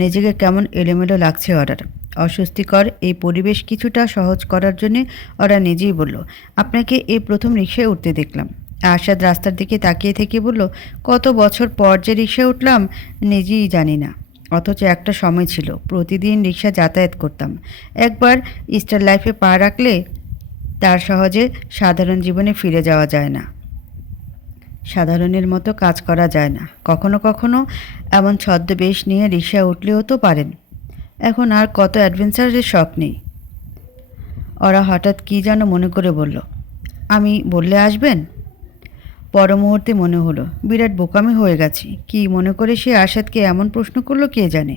নিজেকে কেমন এলোমেলো লাগছে ওরার। অস্বস্তিকর এই পরিবেশ কিছুটা সহজ করার জন্য ওরা নিজেই বলল, আপনাকে এই প্রথম রিকশায় উঠতে দেখলাম। আশাদ রাস্তার দিকে তাকিয়ে থেকে বলল, কত বছর পর যে রিকশায় উঠলাম নিজেই জানি না। অথচ একটা সময় ছিল প্রতিদিন রিকশা যাতায়াত করতাম। একবার স্টার লাইফে পা রাখলে তার সহজে সাধারণ জীবনে ফিরে যাওয়া যায় না, সাধারণের মতো কাজ করা যায় না। কখনো কখনো এমন ছদ্মবেশ নিয়ে রিকশায় উঠলেও তো পারেন। এখন আর কত অ্যাডভেঞ্চারের শখ নেই। ওরা হঠাৎ কী যেন মনে করে বলল, আমি বললে আসবেন? পর মুহূর্তে মনে হলো বিরাট বোকামি হয়ে গেছে। কি মনে করে সে আশাদকে এমন প্রশ্ন করলো কে জানে।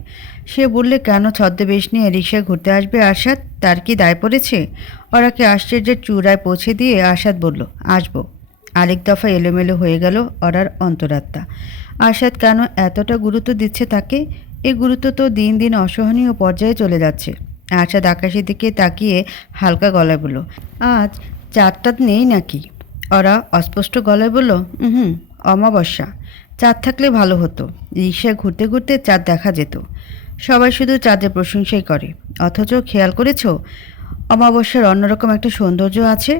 সে বললে কেন ছদ্মবেশ নিয়ে রিকশায় ঘুরতে আসবে আশাদ, তার কি দায় পড়েছে? ওরাকে আশ্চর্যের চূড়ায় পৌঁছে দিয়ে আশাদ বলল, আসবো। আরেক দফা এলোমেলো হয়ে গেল ওরার অন্তরাত্মা। আশাদ কেন এতটা গুরুত্ব দিচ্ছে তাকে? এই গুরুত্ব তো দিন দিন অসহনীয় পর্যায়ে চলে যাচ্ছে। আশাদ আকাশের দিকে তাকিয়ে হালকা গলায় বলল, আজ চাঁদটা নেই নাকি? ওরা অস্পষ্ট গলায় বলল, হুম, অমাবস্যা। চাঁদ থাকলে ভালো হতো, রিকশায় ঘুরতে ঘুরতে চাঁদ দেখা যেত। সবাই শুধু চাঁদের প্রশংসাই করে, অথচ খেয়াল করেছো অমাবস্যার অন্যরকম একটা সৌন্দর্য আছে?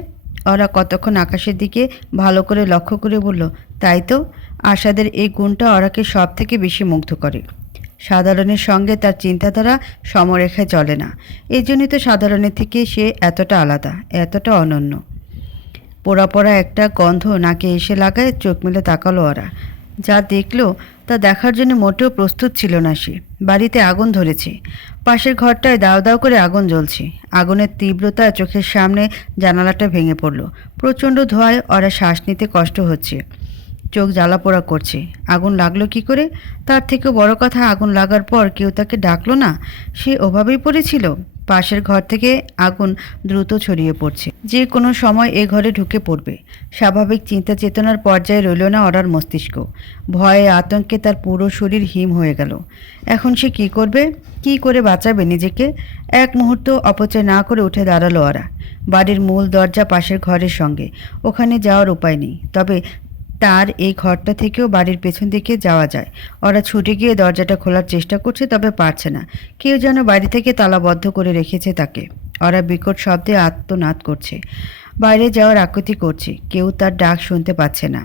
ওরা কতক্ষণ আকাশের দিকে ভালো করে লক্ষ্য করে বলল, তাই তো। আশাদের এই গুণটা ওরাকে সব থেকে বেশি মুগ্ধ করে। সাধারণের সঙ্গে তার চিন্তাধারা সমরেখায় চলে না, এই জন্যই তো সাধারণের থেকে সে এতটা আলাদা, এতটা অনন্য। পোড়া পোড়া একটা গন্ধ নাকে এসে লাগায় চোখ মেলে তাকালো ওরা। যা দেখলো তা দেখার জন্য মোটেও প্রস্তুত ছিল না সে। বাড়িতে আগুন ধরেছে, পাশের ঘরটায় দাও দাও করে আগুন জ্বলছে। আগুনের তীব্রতা চোখের সামনে জানালাটা ভেঙে পড়ল। প্রচণ্ড ধোঁয়ায় ওরা শ্বাস নিতে কষ্ট হচ্ছে, চোখ জ্বালা পোড়া করছে। আগুন লাগলো কি করে? তার থেকেও বড় কথা, আগুন লাগার পর কেউ তাকে ডাকলো না, সে ওভাবেই পড়েছিল। পাশের ঘর থেকে আগুন দ্রুত ছড়িয়ে পড়ছে, যে কোনো সময় এ ঘরে ঢুকে পড়বে। স্বাভাবিক চিন্তা চেতনার পর্যায়ে রইল না ওরার মস্তিষ্ক। ভয়ে আতঙ্কে তার পুরো শরীর হিম হয়ে গেল। এখন সে কি করবে, কি করে বাঁচাবে নিজেকে? এক মুহূর্ত অপচয় না করে উঠে দাঁড়ালো ওরা। বাড়ির মূল দরজা পাশের ঘরের সঙ্গে, ওখানে যাওয়ার উপায় নেই। তবে তার এই ঘরটা থেকেও বাড়ির পেছন দিকে যাওয়া যায়। ওরা ছুটে গিয়ে দরজাটা খোলার চেষ্টা করছে, তবে পারছে না। কেউ যেন বাড়ি থেকে তালাবদ্ধ করে রেখেছে তাকে। ওরা বিকট শব্দে আর্তনাদ করছে, বাইরে যাওয়ার আকুতি করছে। কেউ তার ডাক শুনতে পাচ্ছে না।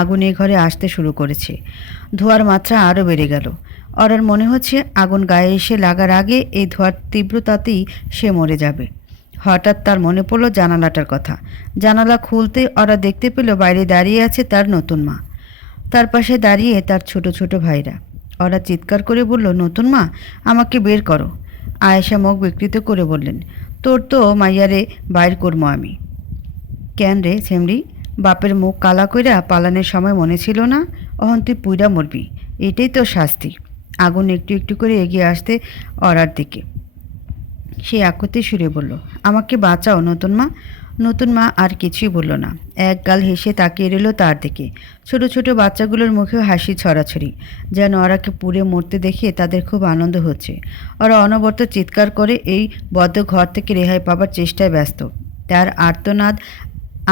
আগুন এই ঘরে আসতে শুরু করেছে। ধোঁয়ার মাত্রা আরও বেড়ে গেল। ওরার মনে হচ্ছে আগুন গায়ে এসে লাগার আগে এই ধোঁয়ার তীব্রতাতেই সে মরে যাবে। হঠাৎ তার মনে পড়ল জানালাটার কথা। জানালা খুলতে ওরা দেখতে পেল বাইরে দাঁড়িয়ে আছে তার নতুন মা। তার পাশে দাঁড়িয়ে তার ছোট ছোট ভাইরা। ওরা চিৎকার করে বলল, নতুন মা, আমাকে বের করো। আয়েশা মুখ বিকৃত করে বললেন, তোর তো মাইয়ারে বাইর করবো আমি। কেন রে ছেমড়ি, বাপের মুখ কালা কইরা পালানের সময় মনে ছিল না? অহন তুই পুইরা মরবি, এটাই তো শাস্তি। আগুন একটু একটু করে এগিয়ে আসতে অরার দিকে। সে আকুতি সুরে বলল, আমাকে বাঁচাও নতুন মা। নতুন মা আর কিছুই বলল না। এক গাল হেসে তাকিয়ে রইল তার দিকে। ছোট ছোট বাচ্চাগুলোর মুখেও হাসি ছড়াছড়ি, যেন ওরাকে পুড়ে মরতে দেখে তাদের খুব আনন্দ হচ্ছে। ওরা অনবরত চিৎকার করে এই বদ্ধ ঘর থেকে রেহাই পাবার চেষ্টায় ব্যস্ত। তার আর্তনাদ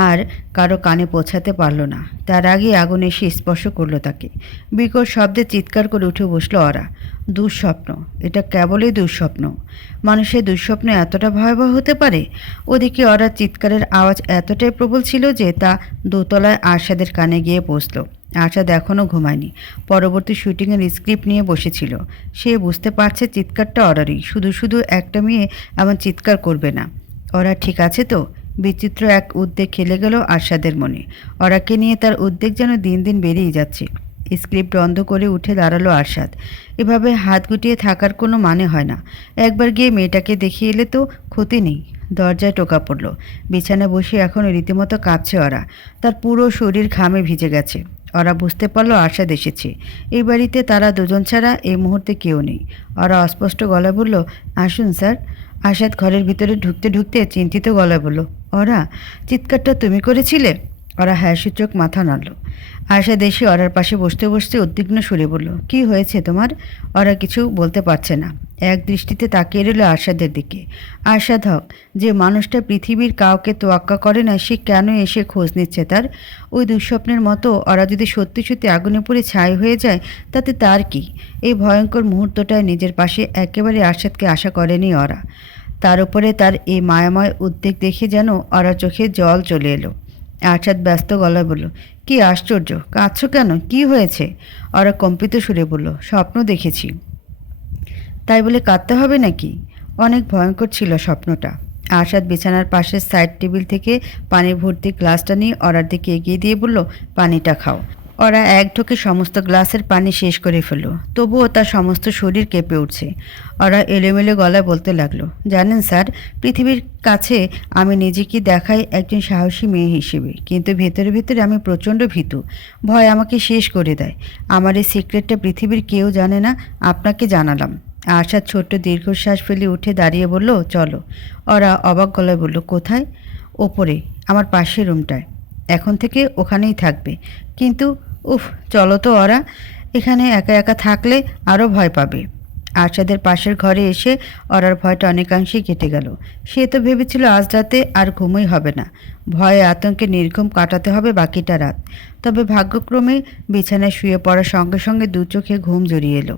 আর কারো কানে পৌঁছাতে পারল না। তার আগে আগুন এসে স্পর্শ করলো তাকে। বিকট শব্দে চিৎকার করে উঠে বসলো ওরা। দুঃস্বপ্ন, এটা কেবলই দুঃস্বপ্ন। মানুষের দুঃস্বপ্ন এতটা ভয়াবহ হতে পারে? ওদিকে ওরা চিৎকারের আওয়াজ এতটাই প্রবল ছিল যে তা দোতলায় আরশাদের কানে গিয়ে পৌঁছল। আরশাদ এখনও ঘুমায়নি। পরবর্তী শুটিংয়ের স্ক্রিপ্ট নিয়ে বসেছিল। সে বুঝতে পারছে চিৎকারটা ওরারই। শুধু শুধু একটা মেয়ে এমন চিৎকার করবে না। ওরা ঠিক আছে তো? বিচিত্র এক উদ্বেগ খেলে গেল আরশাদের মনে। ওরাকে নিয়ে তার উদ্বেগ যেন দিন দিন বেড়েই যাচ্ছে। স্ক্রিপ্ট বন্ধ করে উঠে দাঁড়ালো আরশাদ। এভাবে হাত গুটিয়ে থাকার কোনো মানে হয় না। একবার গিয়ে মেয়েটাকে দেখিয়ে এলে তো ক্ষতি নেই। দরজায় টোকা পড়ল। বিছানায় বসে এখন রীতিমতো কাঁপছে ওরা। তার পুরো শরীর ঘামে ভিজে গেছে। ওরা বুঝতে পারলো আরশাদ এসেছে। এই বাড়িতে তারা দুজন ছাড়া এই মুহূর্তে কেউ নেই। ওরা অস্পষ্ট গলায় বলল, আসুন স্যার। আরশাদ ঘরের ভিতরে ঢুকতে ঢুকতে চিন্তিত গলায় বলল, ওরা, চিৎকারটা তুমি করেছিলে? ওরা হ্যাঁ সূচক মাথা নাড়ল। আরশাদ এসে ওরার পাশে বসতে বসতে উদ্বিগ্ন সুরে বলল, কি হয়েছে তোমার? ওরা কিছু বলতে পারছে না। এক দৃষ্টিতে তাকিয়ে রইল আরশাদের দিকে। আরশাদ হক, যে মানুষটা পৃথিবীর কাউকে তোয়াক্কা করে না, সে কেন এসে খোঁজ নিচ্ছে তার? ওই দুঃস্বপ্নের মতো ওরা যদি সত্যি সত্যি আগুনে পুড়ে ছাই হয়ে যায়, তাতে তার কি? এই ভয়ঙ্কর মুহূর্তটায় নিজের পাশে একেবারে আরশাদকে আশা করেনি ওরা। তার উপরে তার এই মায়াময় উদ্বেগ দেখে যেন ওরা চোখে জল চলে এলো। আরশাদ ব্যস্ত গলায় বলল, কি আশ্চর্য, কাঁদছো কেন? কি হয়েছে? ওরা কম্পিত সুরে বলল, স্বপ্ন দেখেছি। তাই বলে কাঁদতে হবে নাকি? অনেক ভয়ঙ্কর ছিল স্বপ্নটা। আরশাদ বিছানার পাশের সাইড টেবিল থেকে পানি ভর্তি গ্লাসটা নিয়ে ওরার দিকে এগিয়ে দিয়ে বলল, পানিটা খাও। ওরা এক ঢোকে সমস্ত গ্লাসের পানি শেষ করে ফেলল। তবুও তার সমস্ত শরীর কেঁপে উঠছে। ওরা এলোমেলো গলায় বলতে লাগলো, জানেন স্যার, পৃথিবীর কাছে আমি নিজেকে দেখাই একজন সাহসী মেয়ে হিসেবে, কিন্তু ভেতরে ভেতরে আমি প্রচণ্ড ভীতু। ভয় আমাকে শেষ করে দেয়। আমার এই সিক্রেটটা পৃথিবীর কেউ জানে না, আপনাকে জানালাম। আরশাদ ছোট্ট দীর্ঘশ্বাস ফেলে উঠে দাঁড়িয়ে বলল, চলো। ওরা অবাক গলায় বলল, কোথায়? ওপরে, আমার পাশের রুমটায়। এখন থেকে ওখানেই থাকবে। কিন্তু উফ, চলো তো। ওরা এখানে একা একা থাকলে আরও ভয় পাবে। আরশাদের পাশের ঘরে এসে ওরার ভয়টা অনেকাংশেই কেটে গেল। সে তো ভেবেছিল আজ রাতে আর ঘুমই হবে না। ভয়ে আতঙ্কে নির্ঘুম কাটাতে হবে বাকিটা রাত। তবে ভাগ্যক্রমে বিছানায় শুয়ে পড়ার সঙ্গে সঙ্গে দু চোখে ঘুম জড়িয়ে এলো।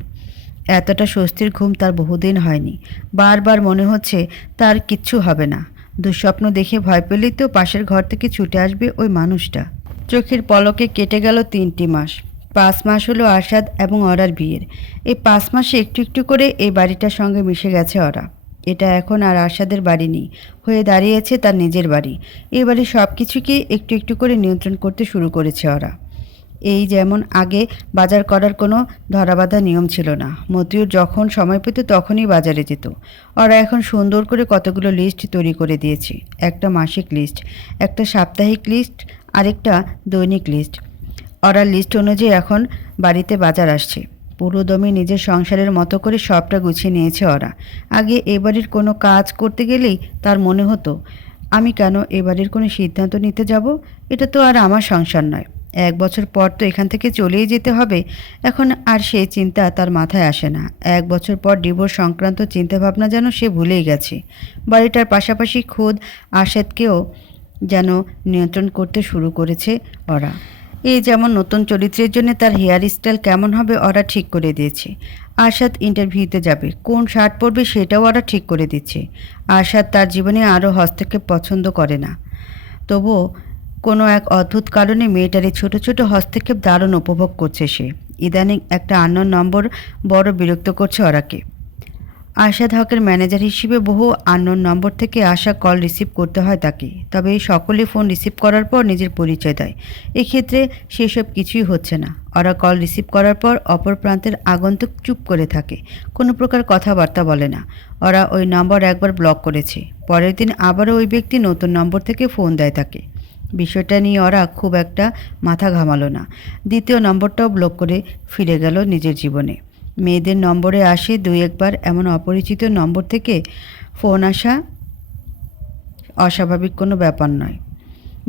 এতটা স্বস্তির ঘুম তার বহুদিন হয়নি। বারবার মনে হচ্ছে তার কিচ্ছু হবে না। দুঃস্বপ্ন দেখে ভয় পেলেই তো পাশের ঘর থেকে ছুটে আসবে ওই মানুষটা। চোখের পলকে কেটে গেল 3টি মাস। 5 মাস হলো আরশাদ এবং অরার বিয়ের। এই 5 মাসে একটু একটু করে এই বাড়িটার সঙ্গে মিশে গেছে ওরা। এটা এখন আর আরশাদের বাড়ি নেই, হয়ে দাঁড়িয়েছে তার নিজের বাড়ি। এই বাড়ির সব কিছুকে একটু একটু করে নিয়ন্ত্রণ করতে শুরু করেছে ওরা। এই যেমন আগে বাজার করার কোনো ধরাবাঁধা নিয়ম ছিল না। মতিউর যখন সময় পেত তখনই বাজারে যেত। ওরা এখন সুন্দর করে কতগুলো লিস্ট তৈরি করে দিয়েছে। একটা মাসিক লিস্ট, একটা সাপ্তাহিক লিস্ট, আরেকটা দৈনিক লিস্ট। ওরা লিস্ট অনুযায়ী এখন বাড়িতে বাজার আসছে। পুরোদমে নিজের সংসারের মতো করে সবটা গুছিয়ে নিয়েছে ওরা। আগে এ বাড়ির কোনো কাজ করতে গেলেই তার মনে হতো, আমি কেন এ বাড়ির কোনো সিদ্ধান্ত নিতে যাব? এটা তো আর আমার সংসার নয়। 1 বছর পর তো এখান থেকে চলেই যেতে হবে। এখন আর সেই চিন্তা তার মাথায় আসে না। 1 বছর পর ডিভোর্স সংক্রান্ত চিন্তাভাবনা যেন সে ভুলেই গেছে। বাড়িটার পাশাপাশি খোদ আরশাদকেও যেন নিয়ন্ত্রণ করতে শুরু করেছে ওরা। এই যেমন নতুন চরিত্রের জন্য তার হেয়ার স্টাইল কেমন হবে ওরা ঠিক করে দিয়েছে। আরশাদ ইন্টারভিউতে যাবে, কোন শার্ট পরবে সেটাও ওরা ঠিক করে দিচ্ছে। আরশাদ তার জীবনে আরও হস্তক্ষেপ পছন্দ করে না, তবুও কোনো এক অদ্ভুত কারণে মেয়েটার এই ছোটো ছোটো হস্তক্ষেপ দারুণ উপভোগ করছে সে। ইদানিং একটা আননোন নম্বর বড় বিরক্ত করছে ওরাকে। আরশাদ হকের ম্যানেজার হিসেবে বহু আননোন নম্বর থেকে আসা কল রিসিভ করতে হয় তাকে, তবে এই সকলে ফোন রিসিভ করার পর নিজের পরিচয় দেয়। এক্ষেত্রে সেসব কিছুই হচ্ছে না। ওরা কল রিসিভ করার পর অপর প্রান্তের আগন্তুক চুপ করে থাকে, কোনো প্রকার কথাবার্তা বলে না। ওরা ওই নম্বর একবার ব্লক করেছে, পরের দিন আবারও ওই ব্যক্তি নতুন নম্বর থেকে ফোন দেয় তাকে। বিষয়টা নিয়ে ওরা খুব একটা মাথা ঘামালো না, দ্বিতীয় নম্বরটাও ব্লক করে ফিরে গেল নিজের জীবনে। মেয়েদের নম্বরে আসে দুই একবার এমন অপরিচিত নম্বর থেকে ফোন আসা অস্বাভাবিক কোনো ব্যাপার নয়।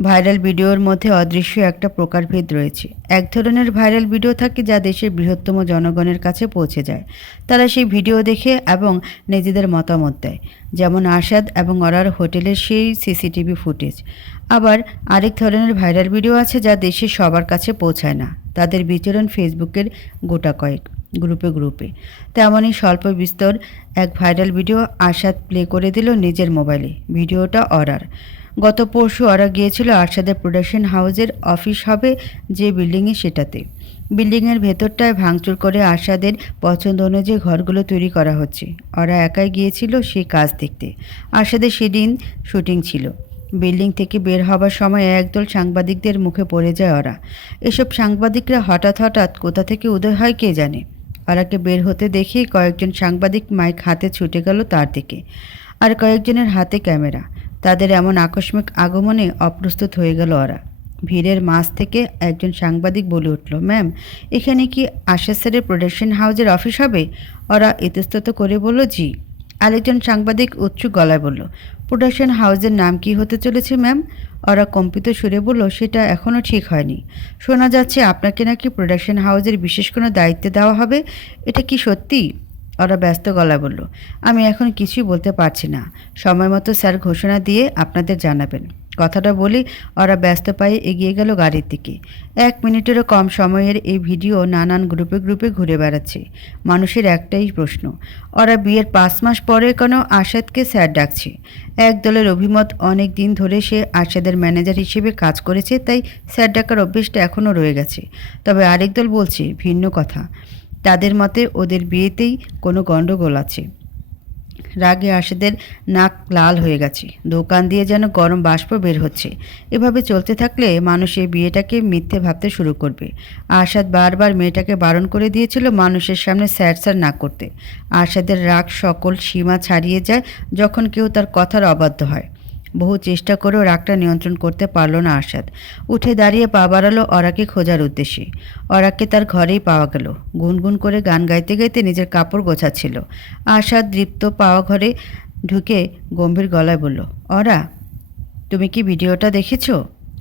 ভাইরাল ভিডিওর মধ্যে অদৃশ্য একটা প্রকারভেদ রয়েছে। এক ধরনের ভাইরাল ভিডিও থাকে যা দেশের বৃহত্তম জনগণের কাছে পৌঁছে যায়। তারা সেই ভিডিও দেখে এবং নিজেদের মতামত দেয়, যেমন আরশাদ এবং অরার হোটেলের সেই সিসিটিভি ফুটেজ। আবার আরেক ধরনের ভাইরাল ভিডিও আছে যা দেশের সবার কাছে পৌঁছায় না, তাদের বিচরণ ফেসবুকের গোটা কয়েক গ্রুপে। তেমনই স্বল্প বিস্তর এক ভাইরাল ভিডিও আরশাদ প্লে করে দিল নিজের মোবাইলে। ভিডিওটা অরার। গত পরশু ওরা গিয়েছিল আরশাদের প্রোডাকশন হাউসের অফিস হবে যে বিল্ডিংয়ে, সেটাতে। বিল্ডিংয়ের ভেতরটায় ভাঙচুর করে আরশাদের পছন্দ অনুযায়ী ঘরগুলো তৈরি করা হচ্ছে। ওরা একাই গিয়েছিল সেই কাজ দেখতে। আরশাদের সেদিন শুটিং ছিল। বিল্ডিং থেকে বের হবার সময় একদল সাংবাদিকদের মুখে পড়ে যায় ওরা। এসব সাংবাদিকরা হঠাৎ কোথা থেকে উদয় হয় কে জানে। ওরাকে বের হতে দেখেই কয়েকজন সাংবাদিক মাইক হাতে ছুটে গেল তার দিকে, আর কয়েকজনের হাতে ক্যামেরা। তাদের এমন আকস্মিক আগমনে অপ্রস্তুত হয়ে গেল ওরা। ভিড়ের মাঝ থেকে একজন সাংবাদিক বলে উঠল, ম্যাম, এখানে কি আশা স্যারের প্রোডাকশন হাউসের অফিস হবে? ওরা ইতস্তত করে বলল, জি। আরেকজন সাংবাদিক উৎসুক গলায় বলল, প্রোডাকশন হাউসের নাম কি হতে চলেছে ম্যাম? ওরা কম্পিত সুরে বলল, সেটা এখনও ঠিক হয়নি। শোনা যাচ্ছে আপনাকে নাকি প্রোডাকশন হাউসের বিশেষ কোনো দায়িত্ব দেওয়া হবে, এটা কি সত্যি? ওরা ব্যস্ত গলায় বলল, আমি এখন কিছুই বলতে পারছি না, সময় মতো স্যার ঘোষণা দিয়ে আপনাদের জানাবেন। কথাটা বলি ওরা ব্যস্ত পায়ে এগিয়ে গেল গাড়ির দিকে। 1 মিনিটেরও কম সময়ের এই ভিডিও নানান গ্রুপে ঘুরে বেড়াচ্ছে। মানুষের একটাই প্রশ্ন, ওরা বিয়ের 5 মাস পরে কেন আরশাদকে স্যার ডাকছে? এক দলের অভিমত, অনেক দিন ধরে সে আরশাদের ম্যানেজার হিসেবে কাজ করেছে, তাই স্যার ডাকার অভ্যেসটা এখনও রয়ে গেছে। তবে আরেক দল বলছে ভিন্ন কথা। তাদের মতে ওদের বিয়েতেই কোনো গণ্ডগোল আছে। রাগে আরশাদের নাক লাল হয়ে গেছে, দোকান দিয়ে যেন গরম বাষ্প বের হচ্ছে। এভাবে চলতে থাকলে মানুষ এই বিয়েটাকে মিথ্যে ভাবতে শুরু করবে। আরশাদ বারবার মেয়েটাকে বারণ করে দিয়েছিল মানুষের সামনে স্যার না করতে। আরশাদের রাগ সকল সীমা ছাড়িয়ে যায় যখন কেউ তার কথার অবাধ্য হয়। বহু চেষ্টা করেও রাগটা নিয়ন্ত্রণ করতে পারল না আরশাদ। উঠে দাঁড়িয়ে পা বাড়ালো অরাকে খোঁজার উদ্দেশ্যে। অরাকে তার ঘরেই পাওয়া গেল। গুনগুন করে গান গাইতে গাইতে নিজের কাপড় গোছাচ্ছিল। আরশাদ দৃপ্ত পাওয়া ঘরে ঢুকে গম্ভীর গলায় বলল, অরা, তুমি কি ভিডিওটা দেখেছো?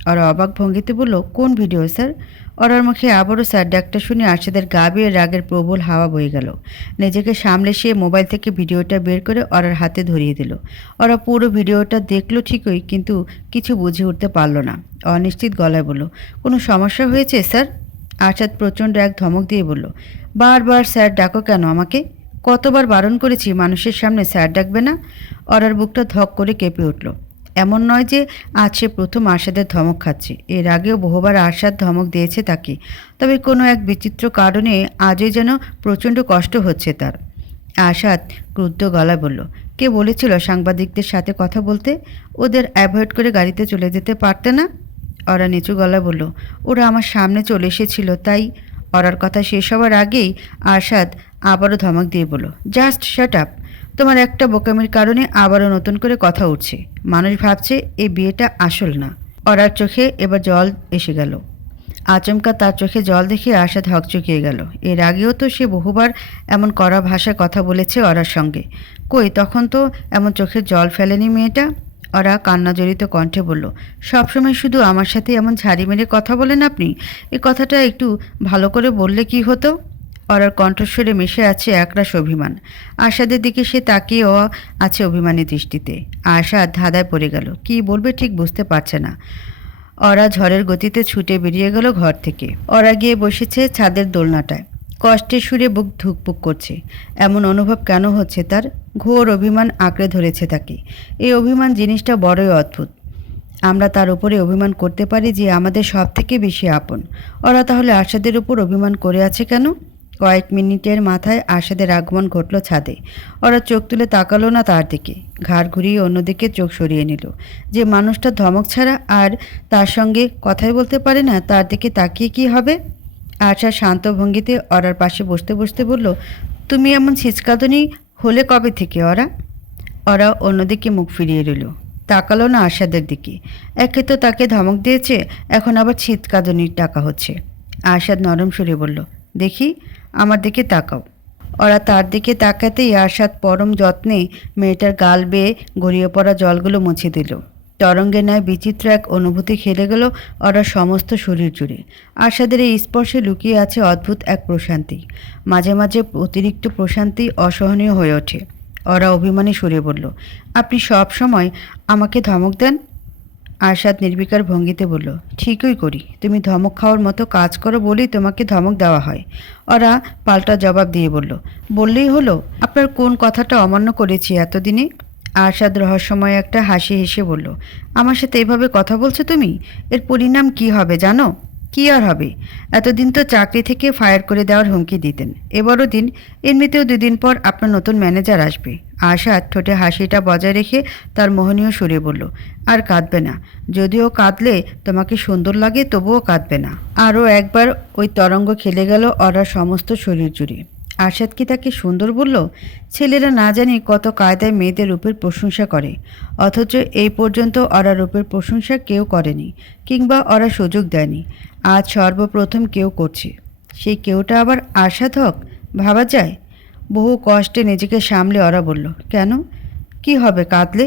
ওরা অবাক ভঙ্গিতে বলল, কোন ভিডিও স্যার? ওরার মুখে আবারও স্যার ডাকটা শুনে আরশাদের গা বেয়ে রাগের প্রবল হাওয়া বয়ে গেল। নিজেকে সামলে সে মোবাইল থেকে ভিডিওটা বের করে ওরার হাতে ধরিয়ে দিল। ওরা পুরো ভিডিওটা দেখলো ঠিকই, কিন্তু কিছু বুঝে উঠতে পারল না। অনিশ্চিত গলায় বলল, কোনো সমস্যা হয়েছে স্যার? আরশাদ প্রচণ্ড এক ধমক দিয়ে বলল, বারবার স্যার ডাকো কেন আমাকে? কতবার বারণ করেছি মানুষের সামনে স্যার ডাকবে না? ওরার বুকটা ধক করে কেঁপে উঠল। এমন নয় যে আজ সে প্রথম আরশাদের ধমক খাচ্ছে, এর আগেও বহুবার আরশাদ ধমক দিয়েছে তাকে। তবে কোনো এক বিচিত্র কারণে আজই যেন প্রচণ্ড কষ্ট হচ্ছে তার। আরশাদ ক্রুদ্ধ গলায় বলল, কে বলেছিল সাংবাদিকদের সাথে কথা বলতে? ওদের অ্যাভয়েড করে গাড়িতে চলে যেতে পারতে না? ওরা নিচু গলায় বলল, ওরা আমার সামনে চলে এসেছিল তাই। ওরার কথা শেষ হওয়ার আগেই আরশাদ আবারও ধমক দিয়ে বলল, জাস্ট শাট আপ। তোমার একটা বোকামির কারণে আবারও নতুন করে কথা উঠছে। মানুষ ভাবছে এই বিয়েটা আসল না। ওরার চোখে এবার জল এসে গেল। আচমকা তার চোখে জল দেখে আরশাদ হকচকিয়ে গেল। এর আগেও তো সে বহুবার এমন কড়া ভাষায় কথা বলেছে ওরার সঙ্গে। কই, তখন তো এমন চোখের জল ফেলেনি মেয়েটা। ওরা কান্নাজড়িত কণ্ঠে বলল, সবসময় শুধু আমার সাথে এমন ঝাড়ি মেরে কথা বলেন আপনি? এই কথাটা একটু ভালো করে বললে কি হতো? ওরার কণ্ঠস্বরে মিশে আছে একরাশ অভিমান। আরশাদের দিকে সে তাকিয়েও আছে অভিমানী দৃষ্টিতে। আরশাদ ধাঁধায় পড়ে গেল, কি বলবে ঠিক বুঝতে পারছে না। ওরা ঝড়ের গতিতে ছুটে বেরিয়ে গেল ঘর থেকে। ওরা গিয়ে বসেছে ছাদের দোলনাটায়। কষ্টের সুরে বুক ধুকপুক করছে। এমন অনুভব কেন হচ্ছে তার? ঘোর অভিমান আঁকড়ে ধরেছে তাকে। এই অভিমান জিনিসটা বড়ই অদ্ভুত। আমরা তার উপরে অভিমান করতে পারি যে আমাদের সব থেকে বেশি আপন। ওরা তাহলে আশাদের উপর অভিমান করে আছে কেন? কয়েক মিনিটের মাথায় আশাদের আগমন ঘটল ছাদে। ওরা চোখ তুলে তাকালো না তার দিকে, ঘাড় ঘুরিয়ে অন্যদিকে চোখ সরিয়ে নিল। যে মানুষটা ধমক ছাড়া আর তার সঙ্গে কথাই বলতে পারে না, তার দিকে তাকিয়ে কি হবে? আশা শান্ত ভঙ্গিতে ওরার পাশে বসতে বসতে বলল, তুমি এমন ছিচকাদনি হলে কবে থেকে ওরা? ওরা অন্যদিকে মুখ ফিরিয়ে রইল, তাকালো না আশাদের দিকে। একে তো তাকে ধমক দিয়েছে, এখন আবার ছিটকাদনির টাকা হচ্ছে। আশাদ নরম সুরে বলল, দেখি আমার দিকে তাকাও। ওরা তার দিকে তাকাতেই আশাদ পরম যত্নে মেয়েটার গাল বেয়ে গড়িয়ে পড়া জলগুলো মুছে দিল। তরঙ্গের ন্যায় বিচিত্র এক অনুভূতি খেলে গেল ওরা সমস্ত শরীর জুড়ে। আশাদের এই স্পর্শে লুকিয়ে আছে অদ্ভুত এক প্রশান্তি। মাঝে মাঝে অতিরিক্ত প্রশান্তি অসহনীয় হয়ে ওঠে। ওরা অভিমানী সুরে বলল, আপনি সব সময় আমাকে ধমক দেন? আশাদ নির্বিকার ভঙ্গিতে বলল, ঠিকই করি, তুমি ধমক খাওয়ার মতো কাজ করো বলেই তোমাকে ধমক দেওয়া হয়। ওরা পাল্টা জবাব দিয়ে বলল, বললেই হলো, আপনার কোন কথাটা অমান্য করেছি এতদিনে? আশাদ রহস্যময় একটা হাসি হেসে বলল, আমার সাথে এভাবে কথা বলছো তুমি? এর পরিণাম কি হবে জানো? কি আর হবে? এতদিন তো চাকরি থেকে ফায়ার করে দেওয়ার হুমকি দিতেন, এবারও দিন। এমনিতেও 2 দিন পর আপনার নতুন ম্যানেজার আসবে। আশাদ ঠোঁটে হাসিটা বজায় রেখে তার মোহনীয় সুরে বলল, আর কাঁদবে না। যদিও কাঁদলে তোমাকে সুন্দর লাগে, তবুও কাঁদবে না। আরও একবার ওই তরঙ্গ খেলে গেল ওরার সমস্ত শরীর জুড়ে। আশাদ কি তাকে সুন্দর বলল? ছেলেরা না জানি কত কায়দায় মেয়েদের রূপের প্রশংসা করে, অথচ এই পর্যন্ত ওরা রূপের প্রশংসা কেউ করেনি, কিংবা ওরা সুযোগ দেয়নি। আজ সর্বপ্রথম কেউ করছে। সেই কেউটা আবার আশাদ হক? ভাবা যায়? বহু কষ্টে নিজেকে সামলে ওরা বলল, কেন? কি হবে কাঁদলে?